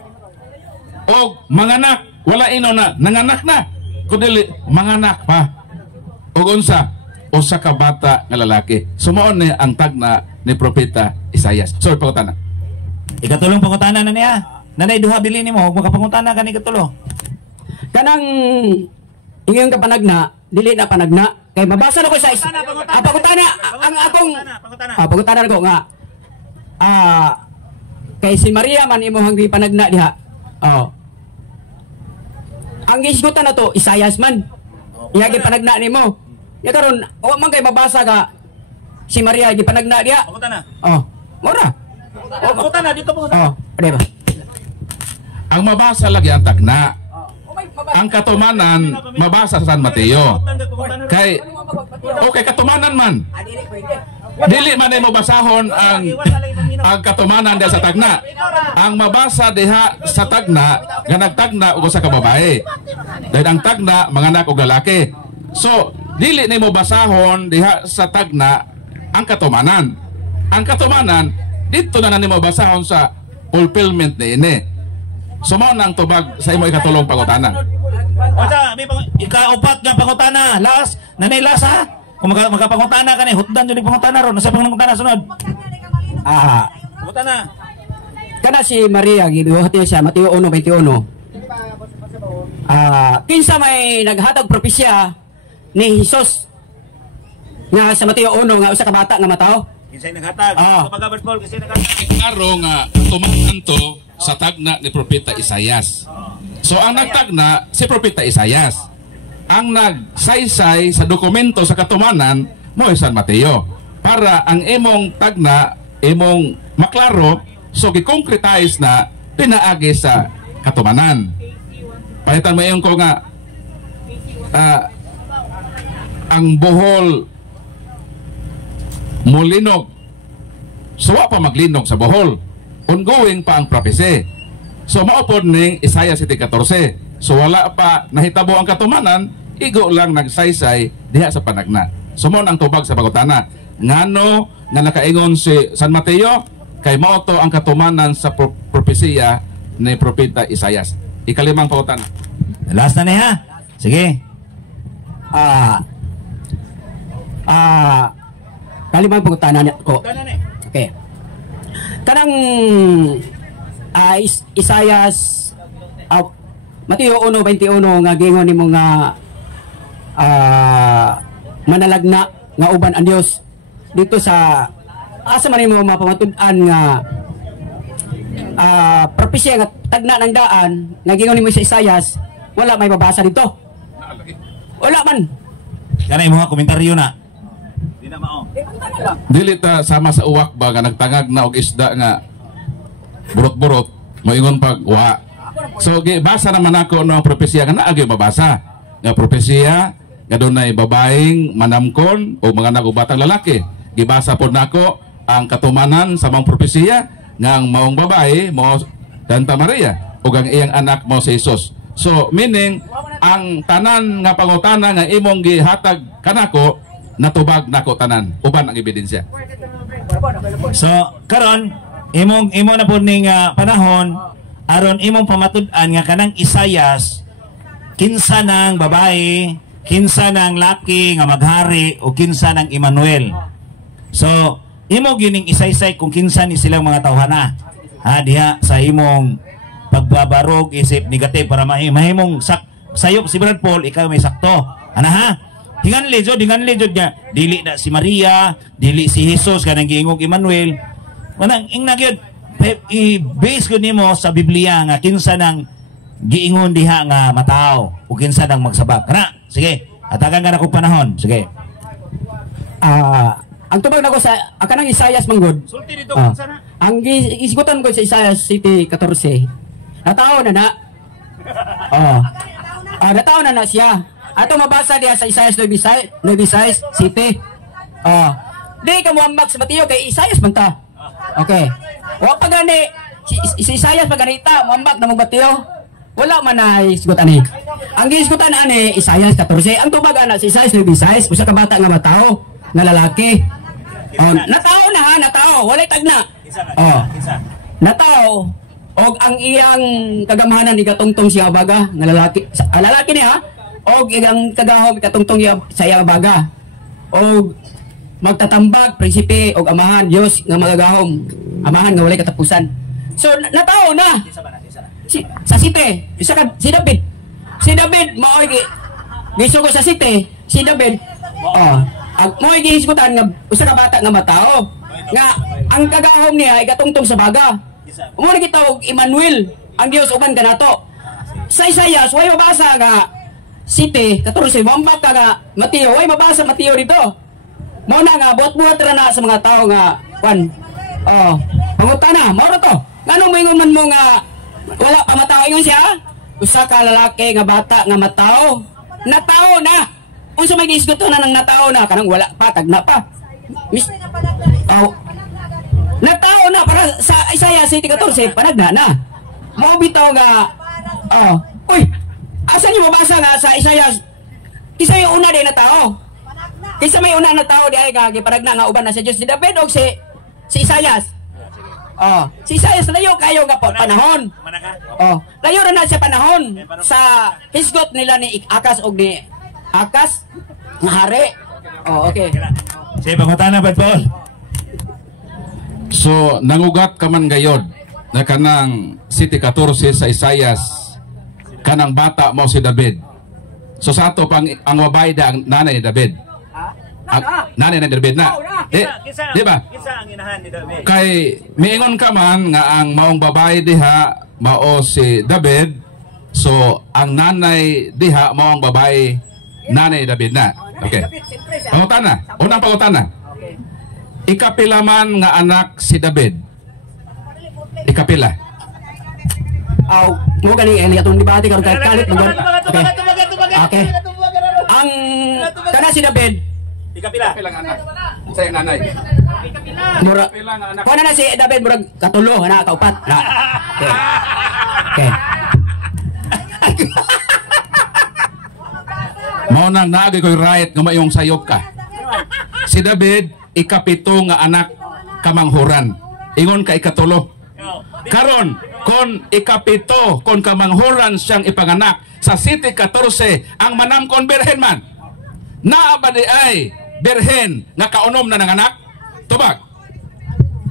Og manganak, wala ino na nanganak na. Kundi manganak pa. Og unsa? Usa ka bata nga lalaki. Sumoon ni ang tagna ni propeta Isaias. Sorry pangutana. Ikatulong pangutana na niya. Nanay duha bilin nimo, ug makapangutana ka ni katulo. Kanang ingon ka panagna, dili na panagna. Kay mabasa na ko sa pangutana ang akong pangutana ko nga. Kay si Maria man imong panagna diha. Ang gisgutan na to Isaias man. Iyagi panagna nimo. Ya karon wa man kay mabasa ka si Maria gi panagna diha. Pangutana. Mora. Pangutana dito pangutana. Pwede ba? Ang mabasa lagi ang tagna. Ang katumanan mabasa sa San Mateo. Kay katumanan man. Dili man ay mabasahon ang katumanan diha sa tagna. Ang mabasa diha sa tagna nga nagtagna og usa ka babae. Dahil ang tagna manganak og lalaki. So, dili ni mo basahon diha sa tagna ang katumanan. Ang katumanan dito na nimo basahon sa fulfillment niini. So mao nang tubag sa imo ikatulong pangutana. Osa, may ikaupat nga pangutana. Last, nanay last ha. Kung magapangutana ka ni, hutdan jud pangutana ron. Sa pangutana sunod. Pangutana. Kana si Maria gibuhat siya Mateo 1:21. Kinsa may naghatag propesya ni Jesus nga sa Mateo 1 nga usa ka bata nga matao. Kinsay naghatag? Kapag Paul kasi naghatag. Klaro nga tumakan to sa tagna ni propeta Isaias. So ang nagtagna si propeta Isaias. Ang nagsaysay sa dokumento sa katumanan mo San Mateo para ang imong tagna imong maklaro so gi-concretize na pinaagi sa katumanan. Palitan mo yung ko nga ang Bohol mulinog. So wa pa maglinog sa Bohol. Ongoing pa ang prophecy. So maupod ning Isaiah 14. So wala pa nahitabo ang katumanan, igo lang nagsaysay diha sa panagna. So mo ang tubag sa pangutana. Ngano nga nakaingon si San Mateo kay mao to ang katumanan sa propesiya ni propeta Isaias. Ikalimang pangutana. Last na niya. Sige. Kalimang pangutana ko. Okay. Kanang Isaias Mateo 1:21 nga gingon nimo nga manalagna nga uban ang Dios dito sa asa man mo mapamatud-an nga propesya nga tagna ng daan nga gingon nimo sa Isayas, wala may mabasa dito. Wala man. Kana imo nga komentaryo na. Dili ta sama sa uwak ba nga nagtangag na og isda nga burot-burot moingon pag wa. So gibasa naman ako no propesya nga naa gyud mabasa. Nga propesya nga dunay babaeng manamkon o mga nagubatang lalaki. Gibasa pod nako ang katumanan sa mga propesya nga ang maong babae mo Santa Maria ug ang iyang anak mo si Jesus. So meaning ang tanan nga pangutana nga imong gihatag kanako natubag nako tanan uban ang ebidensya. So karon imo na po ning panahon aron imong pamatud-an nga kanang Isayas kinsa nang babae, kinsa nang laki nga maghari o kinsa nang Emmanuel. So imo gining isaysay kung kinsa ni silang mga tawhana. Ha diha sa imong pagbabarog isip negative para mahimong sayop si Brad Paul ikaw may sakto. Ana ha? Dingan lejod niya dili na si Maria, dili si Jesus kanang giingog Emmanuel. Manang ing nagyod i-base ko nimo sa Biblia nga kinsa nang giingon diha nga matao o kinsa nang magsabak. Kana, sige. Atagan ka na kong panahon. Sige. Ang tubag nako sa kanang Isayas manggod. Sulti dito kinsa na? Ang isgutan ko sa Isayas City 14. Nataon na na. Nataon na siya. Ato mabasa diha sa Isayas 9:6 City. Di ka mo ambak sa Mateo kay Isayas man ta. Okay. Wa pa gani si Isayas paganita mo ambak na mo Mateo. Wala man na isgutan ni. Ang gisgutan ani Isayas 14. Ang tubag ana si Isayas 9:6 usa ka bata nga matao nga lalaki. Natao na ha, natao, walay tagna. Natao og ang iyang kagamahanan ni katungtong siya baga nga lalaki. Lalaki ni ha. Og ang kagahom katungtong sa iyang baga. Og magtatambag prinsipe og amahan Dios nga magagahom. Amahan nga walay katapusan. So natao na. Sa site, si David. Si David maoy gisugo sa site, si David. Mo'y gihisgutan nga usa ka bata nga matao nga ang kagahom niya ay katungtong sa baga. Mo ni gitawag Emmanuel, ang Dios uban kanato. Sa Isayas way mabasa nga City 14 mambak ka nga Mateo, way mabasa Mateo dito. Mao na nga buhat-buhat ra na sa mga tao nga kwan. Pangutana, mao to. Nganong moingon man mo nga wala pa matao ingon siya? Usa ka lalaki nga bata nga matao. Natao na. Unsa may gisguton na nang natao na kanang wala pa tagna pa. Natao na para sa Isaiah 14 panagna na. Mao bitaw nga uy, asa niyo mabasa nga sa Isaiah kisa yung una din na tao. Kisa may una na tao di ay nga giparagna nga uban na si Dios si David og si Isaiah. Si Isaiah layo kayo nga panahon. Layo ra na siya panahon sa hisgot nila ni Akas og ni Akas nga hari. Okay. Sige, pangutana ba Paul? So nangugat ka man gayod na kanang City 14 sa Isayas kanang bata mo si David. So sa ato pang ang wabayda ang nanay ni David. Nanay ni David na. Di ba? Kisa ang inahan ni David. Kay miingon ka man nga ang maong babae diha mao si David. So ang nanay diha mao ang babae nanay David na. Okay. Pangutana. Unang pangutana. Ikapila man nga anak si David. Ikapila. Mo gani atong debate karon kalit magod. Okay. Ang kana si David Ikapila. Ikapila nga anak. Sa iyang nanay. Mura. Kuha na si David murag katulo na kaupat. Na. Okay. Mao nang naagi ko'y right nga mayong sayop ka. Si David ikapito nga anak kamanghuran. Ingon ka ikatulo. Karon kon ikapito kon kamanghuran siyang ipanganak sa City 14 ang manamkon birhen man. Naa ba di ay birhen nga kaunom na nanganak? Tubag.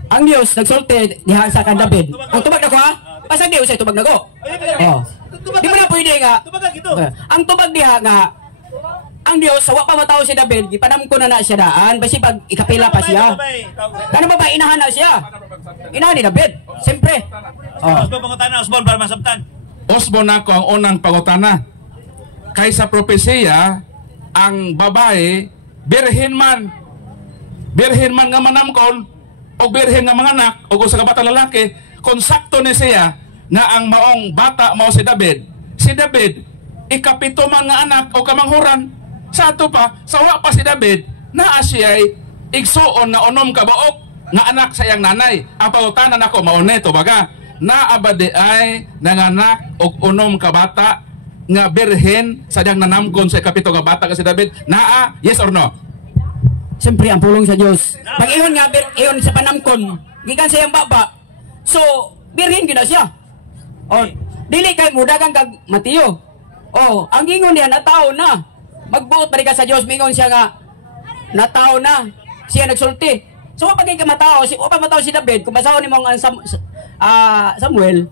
Ang Dios nagsulti diha sa kan David. Ang tubag nako ha? Pasag di usay tubag nako. Di mo na pwede nga. Ang tubag diha nga ang Dios sa wa pa mataw si David gipanamko na siya daan basi pag ikapila pa siya. Kana ba inahan na siya? Inahan ni David. Siyempre. Osbon pangutana, Osbon para masabtan. Osbon ako ang unang pangutana. Kaysa propesiya, ang babae, birhen man nga manamkon, o birhen nga manganak, o sa kabata lalaki, kung sakto ni siya, nga ang maong bata mao si David, ikapito man nga anak o kamanghuran, sa ato pa, sawa pa si David, naa siya ay igsuon na unom kabaok, nga anak sa iyang nanay. Ang pangutanan ako, maoneto baga, naabadi ay nanganak o unom kabata, nga birhen sa diyang nanamkon sa ikapito nga bata kasi David, naa, yes or no? Siyempre, ang pulong sa Diyos. Pag iyon nga, iyon sa panamkon, gikan sa iyang baba, so, birhen gina siya. O, dili kay mudagang kag Mateo. O, ang gingon niya, natao na. Magbuot balik ka sa Diyos, mingon siya nga, natao na. Siya nagsulti. So, pag ka matao, si David, kung basaho ni mong Samuel,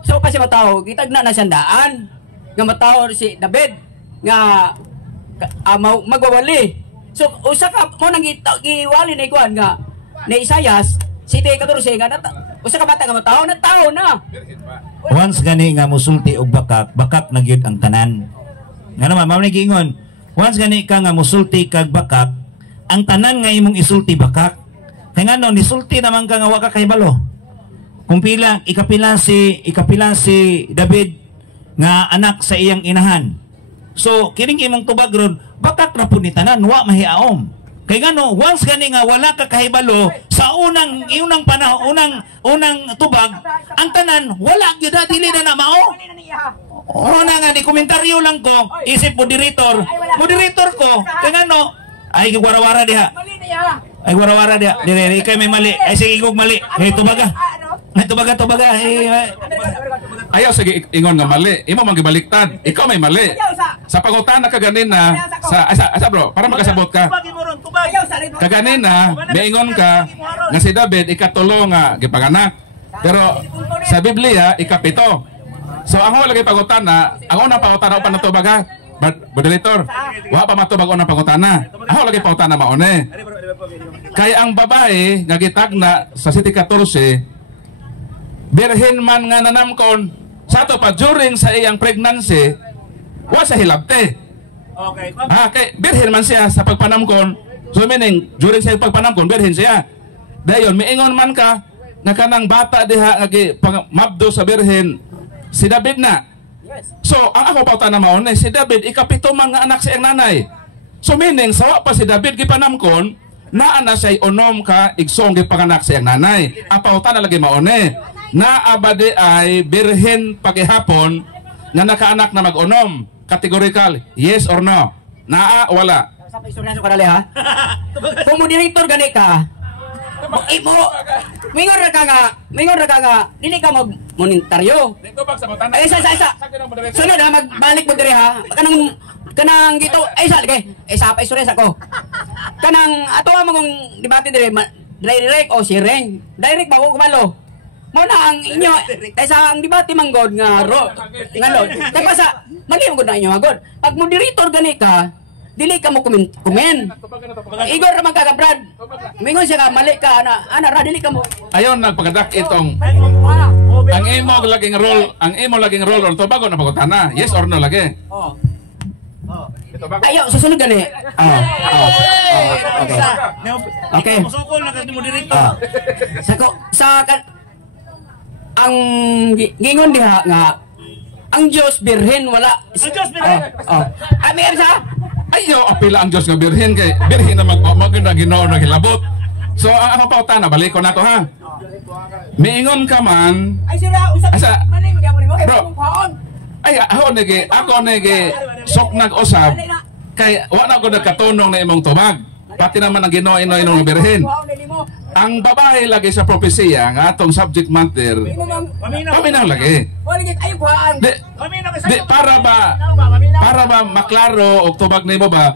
so, pa si matao, kitag na sandaan, nga matao si David, nga magwawali. So, usa ka mo nang giwali na ikuan nga ni Isayas, si Te 14 nga usa ka bata nga matao na tao na. Once gani nga musulti og bakak na gyud ang tanan. Nga naman mao ni giingon, once gani ka nga musulti kag bakak, ang tanan nga imong isulti bakak. Kay ngano nisulti naman ka nga wa ka kahibalo. Kung ikapila si David nga anak sa iyang inahan. So kining imong tubag ron, bakak na pud ni tanan wa mahiaom. Kay ngano once gani nga wala ka kahibalo sa unang panahon, unang tubag, ang tanan wala gyud dili na mao. Una nga ni komentaryo lang ko, isip moderator ko, kay ngano ay warawara diha. Ay warawara diha. Dire kay may mali. Ay sige igog mali. Hey tubaga. Ay tubaga. Ayaw sige ingon nga mali. Imo man gibaliktad. Ikaw may mali. Sa pangutana ka ganin na asa bro, para makasabot ka. Kaganin na miingon ka nga si David ikatulo nga gipanganak. Pero sa Biblia ikapito. So ang wala kay pangutana, ang unang pangutana pa nato baga. Moderator, wa pa matubag unang pangutana. Ako lagi pangutana maone. Kaya ang babae nga gitagna sa City 14, birhen man nga nanamkon, sa to pa during sa iyang pregnancy, wa sa hilabte. Okay. Kay birhen man siya sa pagpanamkon. So meaning during sa pagpanamkon birhen siya. Dayon miingon man ka nga kanang bata diha nga mabdo sa birhen si David na. So, ang ako pauta na maunay, si David, ikapito man nga anak sa iyang nanay. So, meaning, sawa pa si David, gipanamkon, naa na siya'y unom ka, igsong gipanganak sa iyang nanay. Ang pauta na lagi maunay, naabadi ay birhen pagihapon, nga nakaanak na mag-unom. Categorical, yes or no? Naa, wala. Sa istorya sa kanali ha. Kung moderator gani ka, mingon ra ka nga, dili ka mag-monitoryo. Ay, isa. Sunod ha, magbalik mo diri ha. Kanang gito, ay isa, pa istorya sa ko. Kanang, ato nga mong debate diri, direct o si Reng. Direct ba ko kumalo? Muna ang inyo, kaysa ang debate manggod nga ngalo. Kaya sa, mali ang gud na inyo agod. Pag moderator gani ka, dili ka mo komen. Igor ra man ka Brad. Mingon siya ka mali ka ana ra dili ka mo. Ayon nagpagadak itong ang imo laging role on to bago na pagutana. Yes or no lagi? Ayo susunod gani. Okay. Musukol na kasi moderator. Sa ang gingon diha nga ang Diyos birhen wala. Ang Diyos birhen. Amir sa Ayaw, apila ang Diyos nga birhen kay birhen na magpamagin na Ginoo na hilabot. So ang ako pauta na balik ko na to ha. Miingon ka man. Ay sira asa mali mo gyapon mo kay bro. Ay ako nege sok nag-usab kay wala ko nagkatunong na imong tubag. Pati naman ang Ginoo ino birhen. Ang babae lagi sa propesiya nga atong subject matter. Paminaw lagi. Di para ba maklaro og tubag nimo ba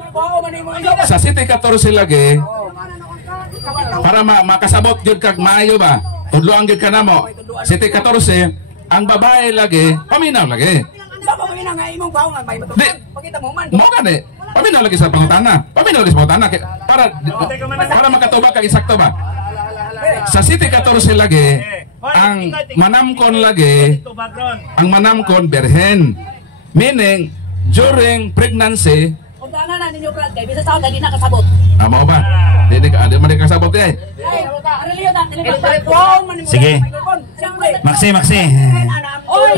sa City 14 lagi para makasabot gyud kag maayo ba tudloan gyud kanamo City 14 ang babae lagi paminaw lagi. Mo gani Paminaw lagi sa pangutana. Paminaw lagi sa pangutana para makatuba kag eksakto ba. Sa City 14 lagi ang manamkon lagi ang manamkon berhen. Meaning during pregnancy Undana na ninyo brad kay bisa sa dali na kasabot. mao ba? Di man kasabot eh. Arelio na telephone man Sige. Maxi. Oy.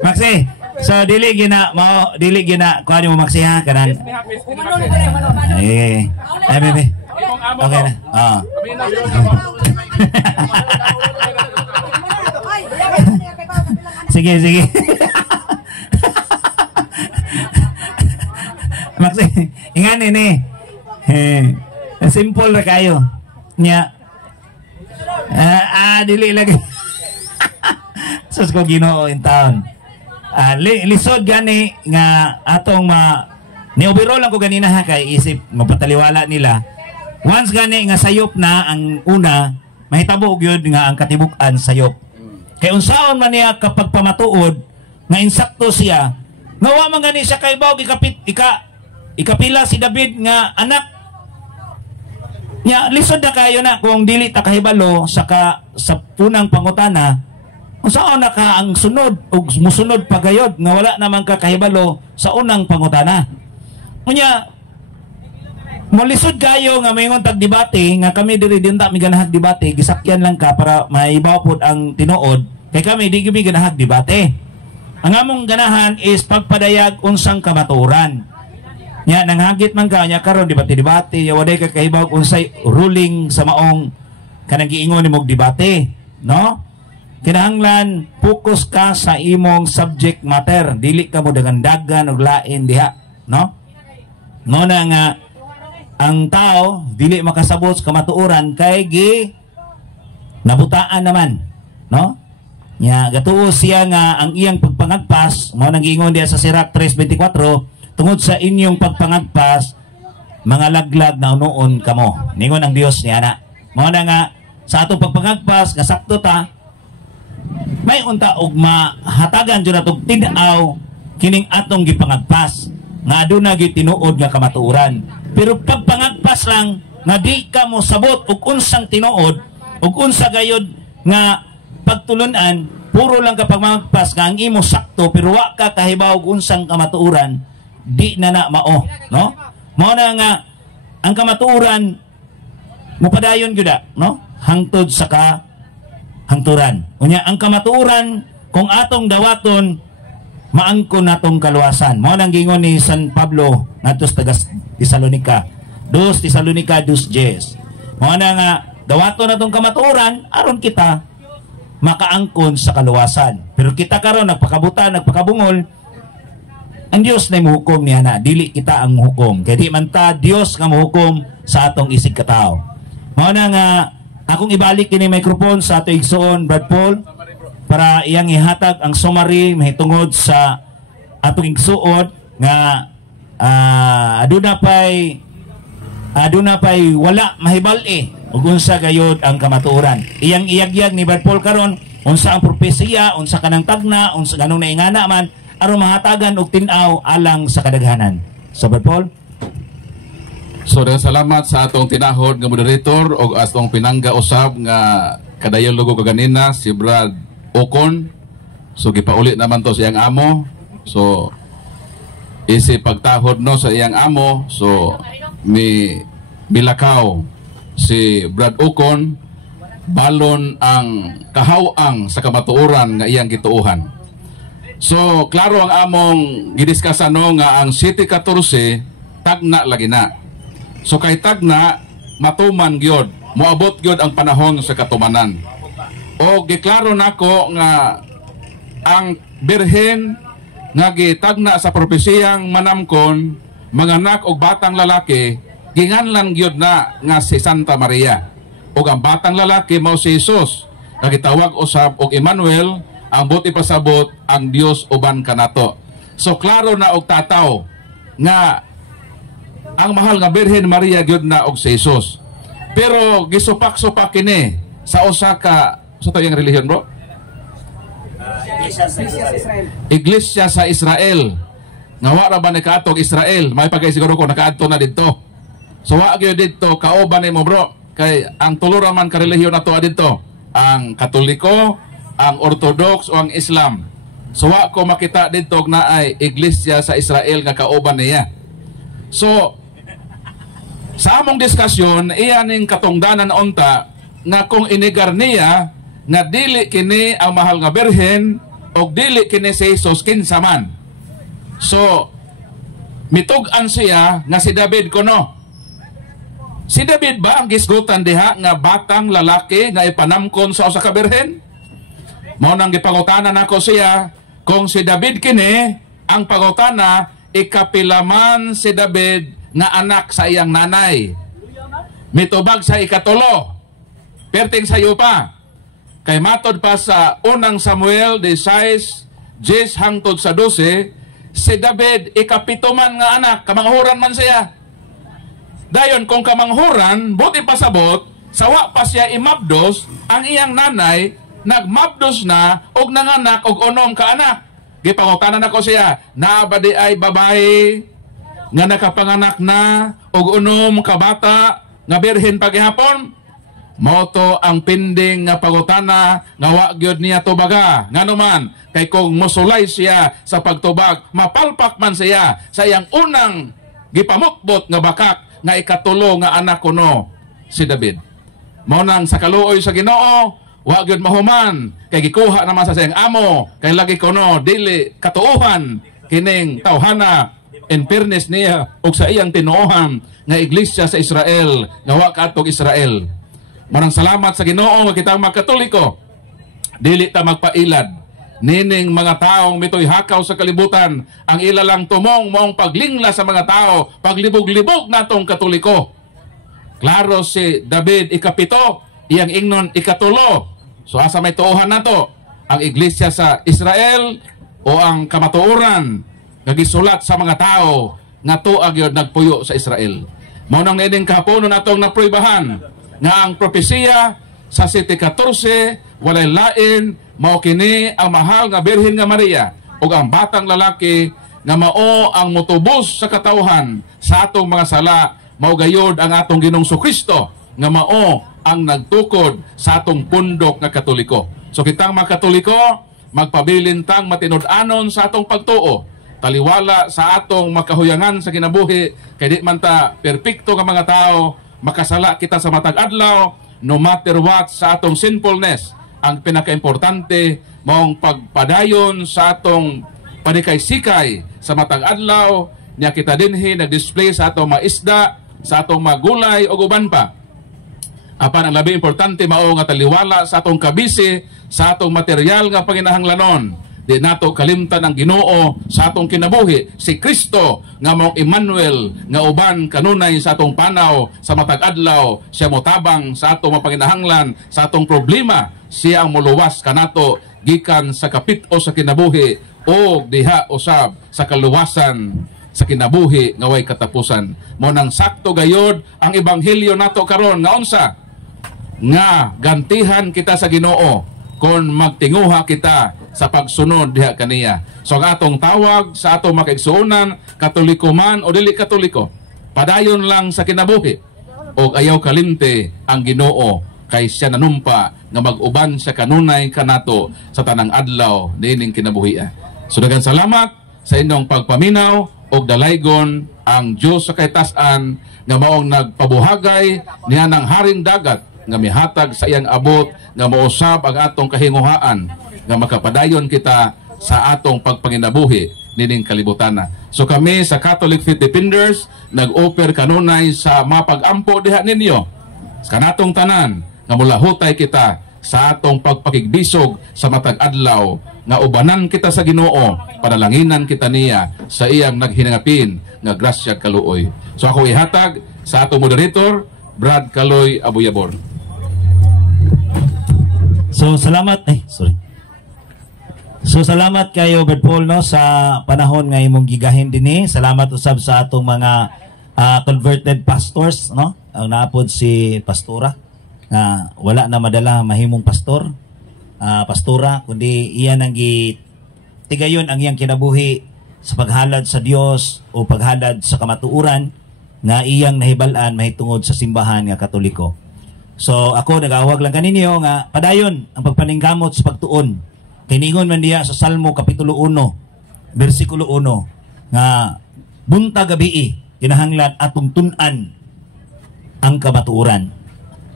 Maxi. So dili gina kuha mo Maxi ha kanan. Eh. Bebe. Okay na. Sige. Maxi, ingan ini. Simple ra kayo. Nya. Dili lagi. Sus ko Ginoo in town. Lisod gani nga atong ni overall lang ko ganina ha kay isip mapataliwala nila. Once gani nga sayop na ang una, mahitabo gyud nga ang katibuk-an sayop. Kay unsaon man niya kapag pamatuod nga insakto siya, nawa man gani siya kay bawg ikapila si David nga anak. Nya lisod na kayo na kung dili ta kahibalo sa punang pangutana. Unsaon na ka ang sunod ug musunod pagayod nga wala naman ka kahibalo sa unang pangutana. Unya molisod kayo nga mayingon tag debate nga kami diri dinta mi ganahag debate gisakyan lang ka para maibaw pod ang tinuod kay kami di kami ganahag debate. Ang among ganahan is pagpadayag unsang kamaturan. Nya nanghagit man ka nya karon debate waday ka kahibaw unsay ruling sa maong kanang giingon nimog debate, no? Kinahanglan focus ka sa imong subject matter, dili ka mo dagan-dagan og lain diha, no? Ngona nga ang tao dili makasabot sa kamatuoran kay nabutaan naman, no? Nya gatuo siya nga ang iyang pagpangagpas mao nang giingon diha sa Sirach 3:24 tungod sa inyong pagpangagpas mga laglag na unoon kamo. Ningon ang Dios niya na. Mao na nga sa atong pagpangagpas nga sakto ta may unta og mahatagan jud atong tin-aw kining atong gipangagpas nga aduna gyud tinuod nga kamatuoran. Pero pagpangagpas lang nga di ka mo sabot og unsang tinuod ug unsa gayud nga pagtulunan, puro lang ka pagmangagpas nga ang imo sakto pero wa ka kahibaw og unsang kamatuoran, di na mao, no? Mao na nga ang kamatuoran mupadayon gyud, no? Hangtod sa hangturan. Unya ang kamatuoran kung atong dawaton maangkon natong kaluwasan. Mao nang gingon ni San Pablo ngadto sa Tesalonica 2:10. Mao na nga dawaton natong kamatuoran aron kita makaangkon sa kaluwasan. Pero kita karon nagpakabutan, nagpakabungol, ang Dios na muhukom niya na, dili kita ang muhukom. Kaya di man ta Dios nga muhukom sa atong isig katao. Mao na nga akong ibalik kini microphone sa ato igsoon Brad Paul para iyang ihatag ang summary mahitungod sa atong igsuon nga aduna pay wala mahibal-i ug unsa gayud ang kamatuoran. Iyang iyagyag ni Brad Paul karon unsa ang propesiya, unsa kanang tagna, unsa ganong naingana man aron mahatagan og tin-aw alang sa kadaghanan. So Brad Paul, so daghang salamat sa atong tinahod nga moderator o atong pinangga usab nga kadayon lugo kaganina si Brad Ocon. So gipauli naman to sa iyang amo. So isi pagtahod no sa iyang amo. So milakaw si Brad Ocon balon ang kahawang sa kamatuoran nga iyang gituohan. So klaro ang among gidiskasan no nga ang City 14 tagna lagi na. So kay tagna matuman gyud, moabot gyud ang panahon sa katumanan. O giklaro nako nga ang birhen nga gitagna sa propesiyang manamkon manganak og batang lalaki ginganlan gyud na nga si Santa Maria. Og ang batang lalaki mao si Jesus nga gitawag usab og Emmanuel, ang buti pasabot ang Dios uban kanato. So klaro na og tataw nga ang mahal nga Birhen Maria gyud na og si Jesus. Pero gisupak-supak kini sa usa ka sa tuyang relihiyon, bro. Iglesia sa Israel. Nga wala ba nakaatog Israel? May pagkay siguro ko nakaadto na dito. So wa gyud dito kauban nimo bro. Kay ang tuluran man ka relihiyon nato dito, ang Katoliko, ang Orthodox o ang Islam. So wa ko makita dito na ay iglesia sa Israel nga kauban niya. So sa among diskusyon, iyan ning katungdanan unta nga kung inigar niya nga dili kini ang mahal nga birhen o dili kini si Jesus kinsa man. So mitug-an siya nga si David kuno. Si David ba ang gisgutan diha nga batang lalaki nga ipanamkon sa usa ka birhen? Mao nang gipangutanan nako siya kung si David kini ang pangutana ikapilaman si David nga anak sa iyang nanay. Mitubag sa ikatulo. Perting sayo pa. Kay matod pa sa unang Samuel 16 hangtod sa 12, si David ikapito man nga anak, kamanghuran man siya. Dayon kung kamanghuran, buti pasabot, sawa pa siya imabdos, ang iyang nanay, nagmabdos na, og nanganak, og unom ka anak. Gipangutanan ako siya, naabadi ay babae, nga nakapanganak na, og unom ka bata, nga birhen paghihapon. Moto ang pinding nga pangutana, nga wa gyud niya tubaga. Nga naman, kay kung musulay siya sa pagtubag, mapalpak man siya sa iyang unang gipamukbot nga bakak, nga ikatulo nga anak kuno si David. Mao nang sa kaluoy sa Ginoo, wa gyud mahuman kay gikuha naman sa siyang amo, kay lagi kuno dili katuohan kining tawhana in fairness niya ug sa iyang tinuohan nga iglesia sa Israel nga wa kaatog Israel. Marang salamat sa Ginoo nga kitang mga Katoliko. Dili ta magpailad nining mga taong mitoy hakaw sa kalibutan, ang ilalang tumong maong paglingla sa mga tao, paglibog-libog natong Katoliko. Klaro si David ikapito, iyang ingnon ikatulo. So asa may tuohan nato? Ang iglesia sa Israel o ang kamatuoran nga gisulat sa mga tao nga tuag yun nagpuyo sa Israel. Mao nang nining kahaponon natong napruibahan nga ang propesiya sa 7:14 walay lain mao kini ang mahal nga Birhen nga Maria ug ang batang lalaki nga mao ang motubos sa katawhan sa atong mga sala, mao gayud ang atong Ginoong Kristo nga mao ang nagtukod sa atong pundok nga Katoliko. So kitang mga Katoliko magpabilin tang matinud-anon sa atong pagtuo, taliwala sa atong makahuyangan sa kinabuhi, kay di man ta perpekto nga mga tao, makasala kita sa matag adlaw, no matter what sa atong sinfulness. Ang pinakaimportante maong pagpadayon sa atong panikay-sikay sa matag adlaw, niya kita dinhi nag-display sa atong mga isda, sa atong mga gulay o uban pa. Apan ang labi importante mao nga taliwala sa atong kabisi, sa atong material nga panginahanglanon. Di nato kalimtan ang Ginoo sa atong kinabuhi, si Kristo nga mong Emmanuel nga uban kanunay sa atong panaw sa matag adlaw, siya motabang sa atong mapanginahanglan, sa atong problema, siya ang muluwas kanato gikan sa kapit-o sa kinabuhi o diha usab sa kaluwasan sa kinabuhi nga way katapusan. Mo nang sakto gayod ang ebanghelyo nato karon nga unsa nga gantihan kita sa Ginoo kon magtinguha kita sa pagsunod diha kaniya. So ang atong tawag sa atong makaigsuonan, Katoliko man o dili Katoliko, padayon lang sa kinabuhi o ayaw kalimte ang Ginoo, kay siya nanumpa nga mag-uban sa kanunay kanato sa tanang adlaw nining kinabuhi. So daghang salamat sa inyong pagpaminaw og dalaygon ang Dios sa kaytas-an nga maong nagpabuhagay niya ng haring dagat nga mihatag sa iyang abot nga mausab ang atong kahinguhaan nga makapadayon kita sa atong pagpanginabuhi nining kalibutan. So kami sa Catholic Faith Defenders nag-offer kanunay sa mapag-ampo diha ninyo sa kanatong tanan nga mulahutay kita sa atong pagpakigbisog sa matag adlaw nga ubanan kita sa Ginoo, panalanginan kita niya sa iyang naghinangapin nga grasya kaluoy. So ako ihatag sa atong moderator Brad Kaloy Abuyabor. So salamat So salamat kayo Brad Paul no sa panahon nga imong gigahin dinhi. Salamat usab sa atong mga converted pastors no. Ang naapod si pastora nga wala na madala mahimong pastor. pastora, kundi iyan ang tigayon ang iyang kinabuhi sa paghalad sa Dios o paghalad sa kamatuuran nga iyang nahibalan mahitungod sa simbahan nga Katoliko. So ako nagawag lang kaninyo nga padayon ang pagpaningkamot sa pagtuon. Kiningon man diya sa Salmo kapitulo 1, bersikulo 1 nga buntag gabi kinahanglan atong tun-an ang kamatuuran.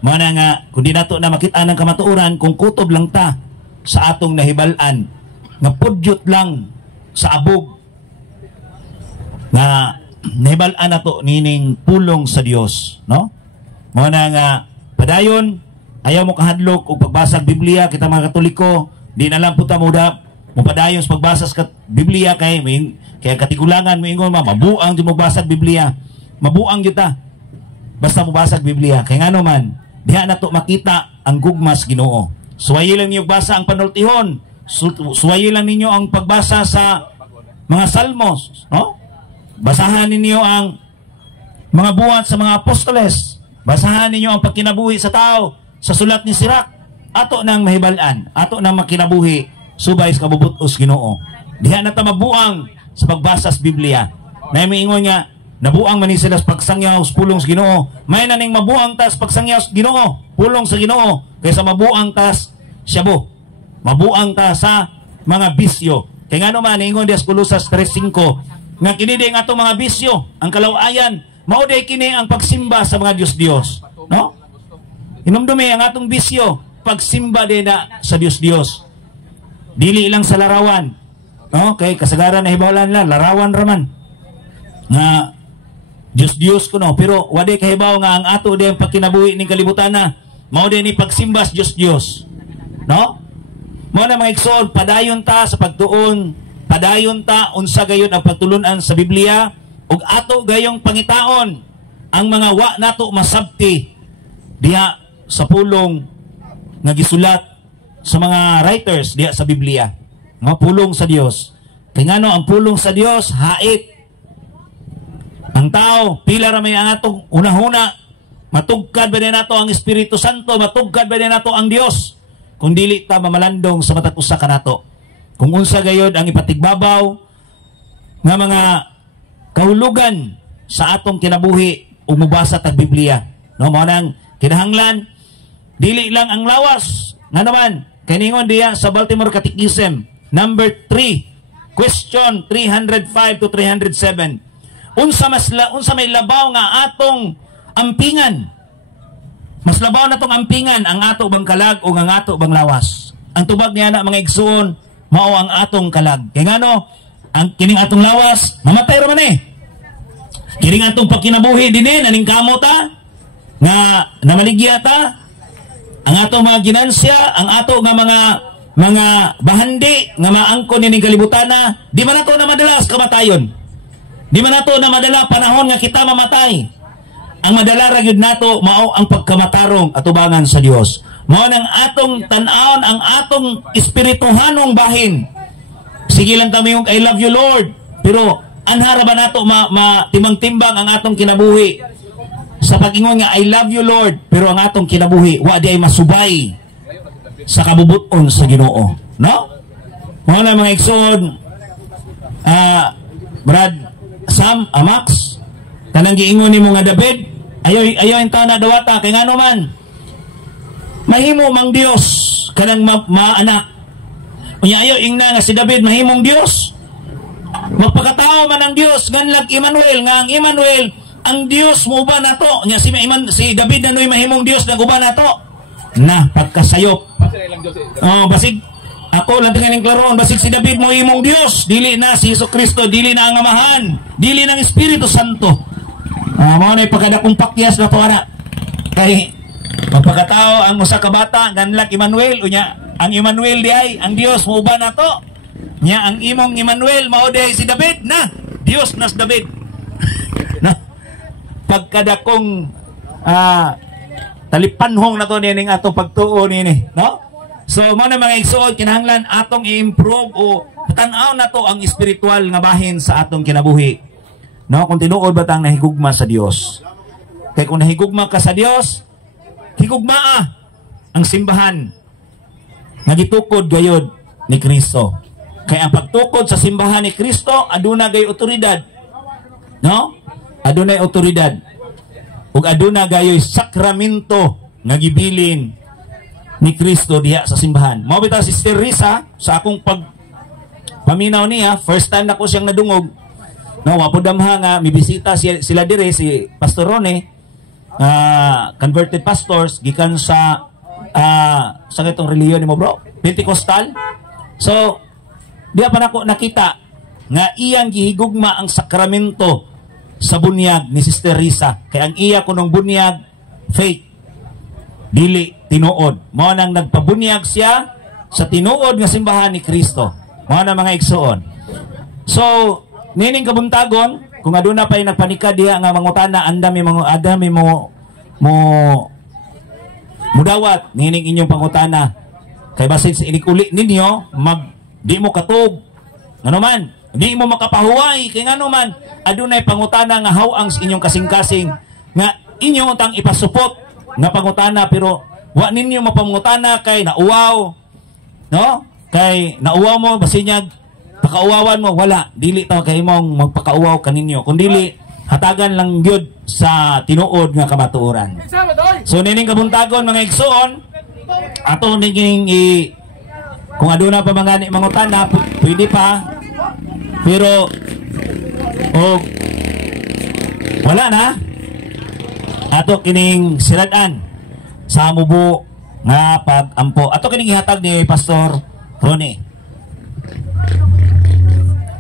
Mao na nga kundi nato na makita ang kamatuuran kung kutob lang ta sa atong nahibalan nga pudyot lang sa abog nga nahibalan nato nining pulong sa Dios, no? Mao na nga padayon ayaw mo kahadlok og pagbasa sa Biblia kita mga Katoliko, di na lang puta muda mo padayon sa pagbasa sa Biblia kay katigulangan mo ingon mabuang di mo basa Biblia. Mabuang gyud ta. Basta mo basa Biblia kay ngano man diha nato makita ang gugmas Ginoo. Suwayi lang niyo basa ang panultihon. Suwayi lang ninyo ang pagbasa sa mga salmos, no? Basahan ninyo ang mga buhat sa mga apostoles. Basahan ninyo ang pagkinabuhi sa tao sa sulat ni Sirak. Ato nang mahibalan, ato nang makinabuhi subay sa kabubutos Ginoo. Diha na ta mabuang sa pagbasa sa Biblia. May miingon nga nabuang man ni sila sa pagsangyaw sa pulong sa Ginoo. May naning mabuang ta sa pagsangyaw sa Ginoo, pulong sa Ginoo, kaysa mabuang ta sa syabo. Mabuang ta sa mga bisyo. Kaya nga naman, ingon di Kolosas 3:5 nga kini di ang atong mga bisyo, ang kalawayan, mao day kini ang pagsimba sa mga Dios-Dios, no? Inumdumi ang atong bisyo, pagsimba din na sa Dios-Dios. Dili lang sa larawan, no? Kay kasagaran na hibawan lang, larawan raman nga Dios-Dios ko, no? Pero wadi kahibaw nga ang ato din pagkinabuhi ning kalibutan na mao din ni pagsimba sa Dios-Dios, no? Mao na mga igsoon, padayon ta sa pagtuon, padayon ta unsa gayon ang pagtulunan sa Biblia ug ato gayong pangitaon ang mga wa nato masabti diha sa pulong nga gisulat sa mga writers diha sa Biblia. Nga pulong sa Dios. Kay ngano ang pulong sa Dios hait. Ang tao pila ra may ang atong unahuna matugkad ba din nato ang Espiritu Santo, matugkad ba din nato ang Dios. Kung dili ta mamalandong sa matag usa kanato. Kung unsa gayod ang ipatigbabaw nga mga kahulugan sa atong kinabuhi ug mubasa tag Biblia, no? Mao nang kinahanglan dili lang ang lawas nga naman kaningon diya sa Baltimore Catechism number 3 question 305 to 307 unsa may labaw nga atong ampingan. Mas labaw na tong ampingan ang ato bang kalag o ang ato bang lawas. Ang tubag niya na mga igsoon, mao ang atong kalag. Kaya ngano, ang kining atong lawas, mamatay raman eh. Kining atong pagkinabuhi din eh, naning kamota, nga namaligya ta, ang atong mga ginansya, ang ato nga mga bahandi, nga maangkon nining kalibutan na, di man nato na madalas kamatayon. Di man nato na madala panahon nga kita mamatay. Ang madala ra gyud nato mao ang pagkamatarong atubangan sa Dios. Mao nang atong tan-awon ang atong espirituhanong bahin. Sige lang ta mayong I love you Lord, pero anhara ba nato matimang-timbang ang atong kinabuhi sa pag-ingon nga I love you Lord, pero ang atong kinabuhi wa di ay masubay sa kabubuton sa Ginoo, no? Mao na mga igsoon, Brad Sam Amax kanang giingon nimo nga David ayaw enta na dawata kay ngano man mahimo mang Dios kanang maanak unya ayaw ingna nga si David mahimong Dios magpakatao man ang Dios nganlag Emmanuel nga ang Emmanuel ang Dios mo uban nato nya si David nanoy mahimong Dios naguban nato na pagkasayop basig ako lang tingin klaron basig si David mo imong Dios dili na si Jesucristo dili na ang Amahan dili na ang Espiritu Santo. Mao na pagkadakong pakyas na to ana. Kay magpakatao ang usa ka bata nganlag Emmanuel unya ang Emmanuel di ay ang Dios mo uban nato. Nya ang imong Emmanuel mao di si David na Dios nas David. Na pagkadakong talipanhong na to nining atong pagtuo nini, no? So mao na mga igsuon kinahanglan atong i-improve o tan-aw na to ang espiritual nga bahin sa atong kinabuhi. No, kung tinuod ba tang nahigugma sa Dios. Kaya kung nahigugma ka sa Dios, higugmaa ang simbahan. nga gitukod gayud ni Kristo. Kay ang pagtukod sa simbahan ni Kristo aduna gay otoridad. No? Adunay otoridad. Ug aduna gayoy sakramento nga gibilin ni Kristo diha sa simbahan. Mao bitaw si Sister Risa sa akong paminaw niya, first time na ko siyang nadungog. No, wa po damha nga mibisita sila dire si Pastor Rone, converted pastors gikan sa itong reliyon mo bro, Pentecostal. So diha pa nako nakita nga iyang gihigugma ang sakramento sa bunyag ni Sister Risa. Kay ang iya kunong bunyag faith, dili tinuod. Mao nang nagpabunyag siya sa tinuod nga simbahan ni Kristo. Mao na mga igsoon. So nining kabuntagon kung aduna pay nagpanika diha nga mangutana andami mo mudawat nining inyong pangutana kay basin sa inikuli ninyo di mo katog ngano man di mo makapahuway kay ngano man adunay pangutana nga hawang sa inyong kasing-kasing nga inyong tang ipasupot nga pangutana pero wa ninyo mapamangutana kay nauwaw no kay nauwaw mo basinyag pakauwawan mo wala dili ta kay imong magpakauwaw kaninyo kun dili hatagan lang gyud sa tinuod nga kamatuoran. So nining kabuntagon mga igsoon ato niging kung aduna pa mga mangutana pwede pa pero wala na ato kining siradan sa mubo nga pag-ampo ato kining ihatag ni Pastor Ronnie.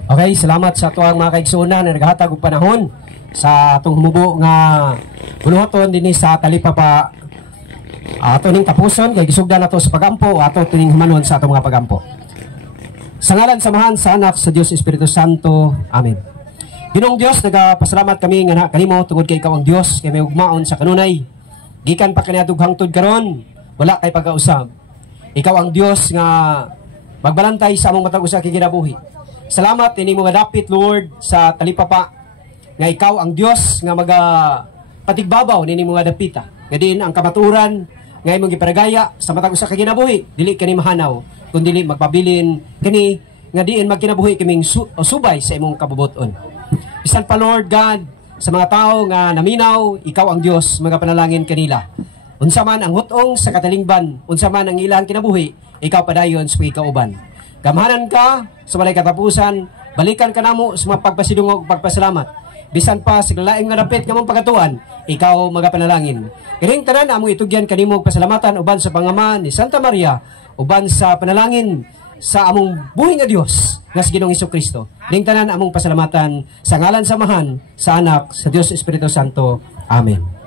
Okay, salamat sa tuwang mga kaigsunan na naghatag og panahon sa atong humubo nga buluhaton dinhi sa talipapa ato ning tapuson kay gisugdan nato sa pagampo ato tining humanon sa atong mga pagampo. Sa ngalan samahan sa anak sa Dios Espiritu Santo. Amen. Ginoong Dios, nagapasalamat kami nga kanimo tungod kay ikaw ang Dios kay may ugmaon sa kanunay. Gikan pa kaniadtong hangtod karon, wala kay pag-ausab. Ikaw ang Dios nga magbalantay sa among matag usa kay kinabuhi. Salamat ini mo dapit Lord sa talipapa nga ikaw ang Dios nga patigbabaw nini mo dapita. Nga din ang kamaturan nga imong giparagaya sa matag usa ka kinabuhi dili kani mahanaw kun dili magpabilin kani nga diin magkinabuhi kaming subay sa imong kabubuton. Bisan pa Lord God sa mga tao nga naminaw ikaw ang Dios mga panalangin kanila. Unsa man ang hutong sa katalingban, unsa man ang ilang kinabuhi, ikaw padayon sa ikauban. Gamahanan ka sa walay katapusan, balikan ka namo sa mga pagpasidungog ug pagpasalamat. Bisan pa sa laing nga dapit nga mong pagatuan, ikaw magapanalangin. Kining tanan among itugyan kanimo pasalamatan uban sa Pangama ni Santa Maria, uban sa panalangin sa among buhi nga Dios nga si Ginoong Hesukristo. Kining tanan among pasalamatan sa ngalan samahan sa anak sa Dios Espiritu Santo. Amen.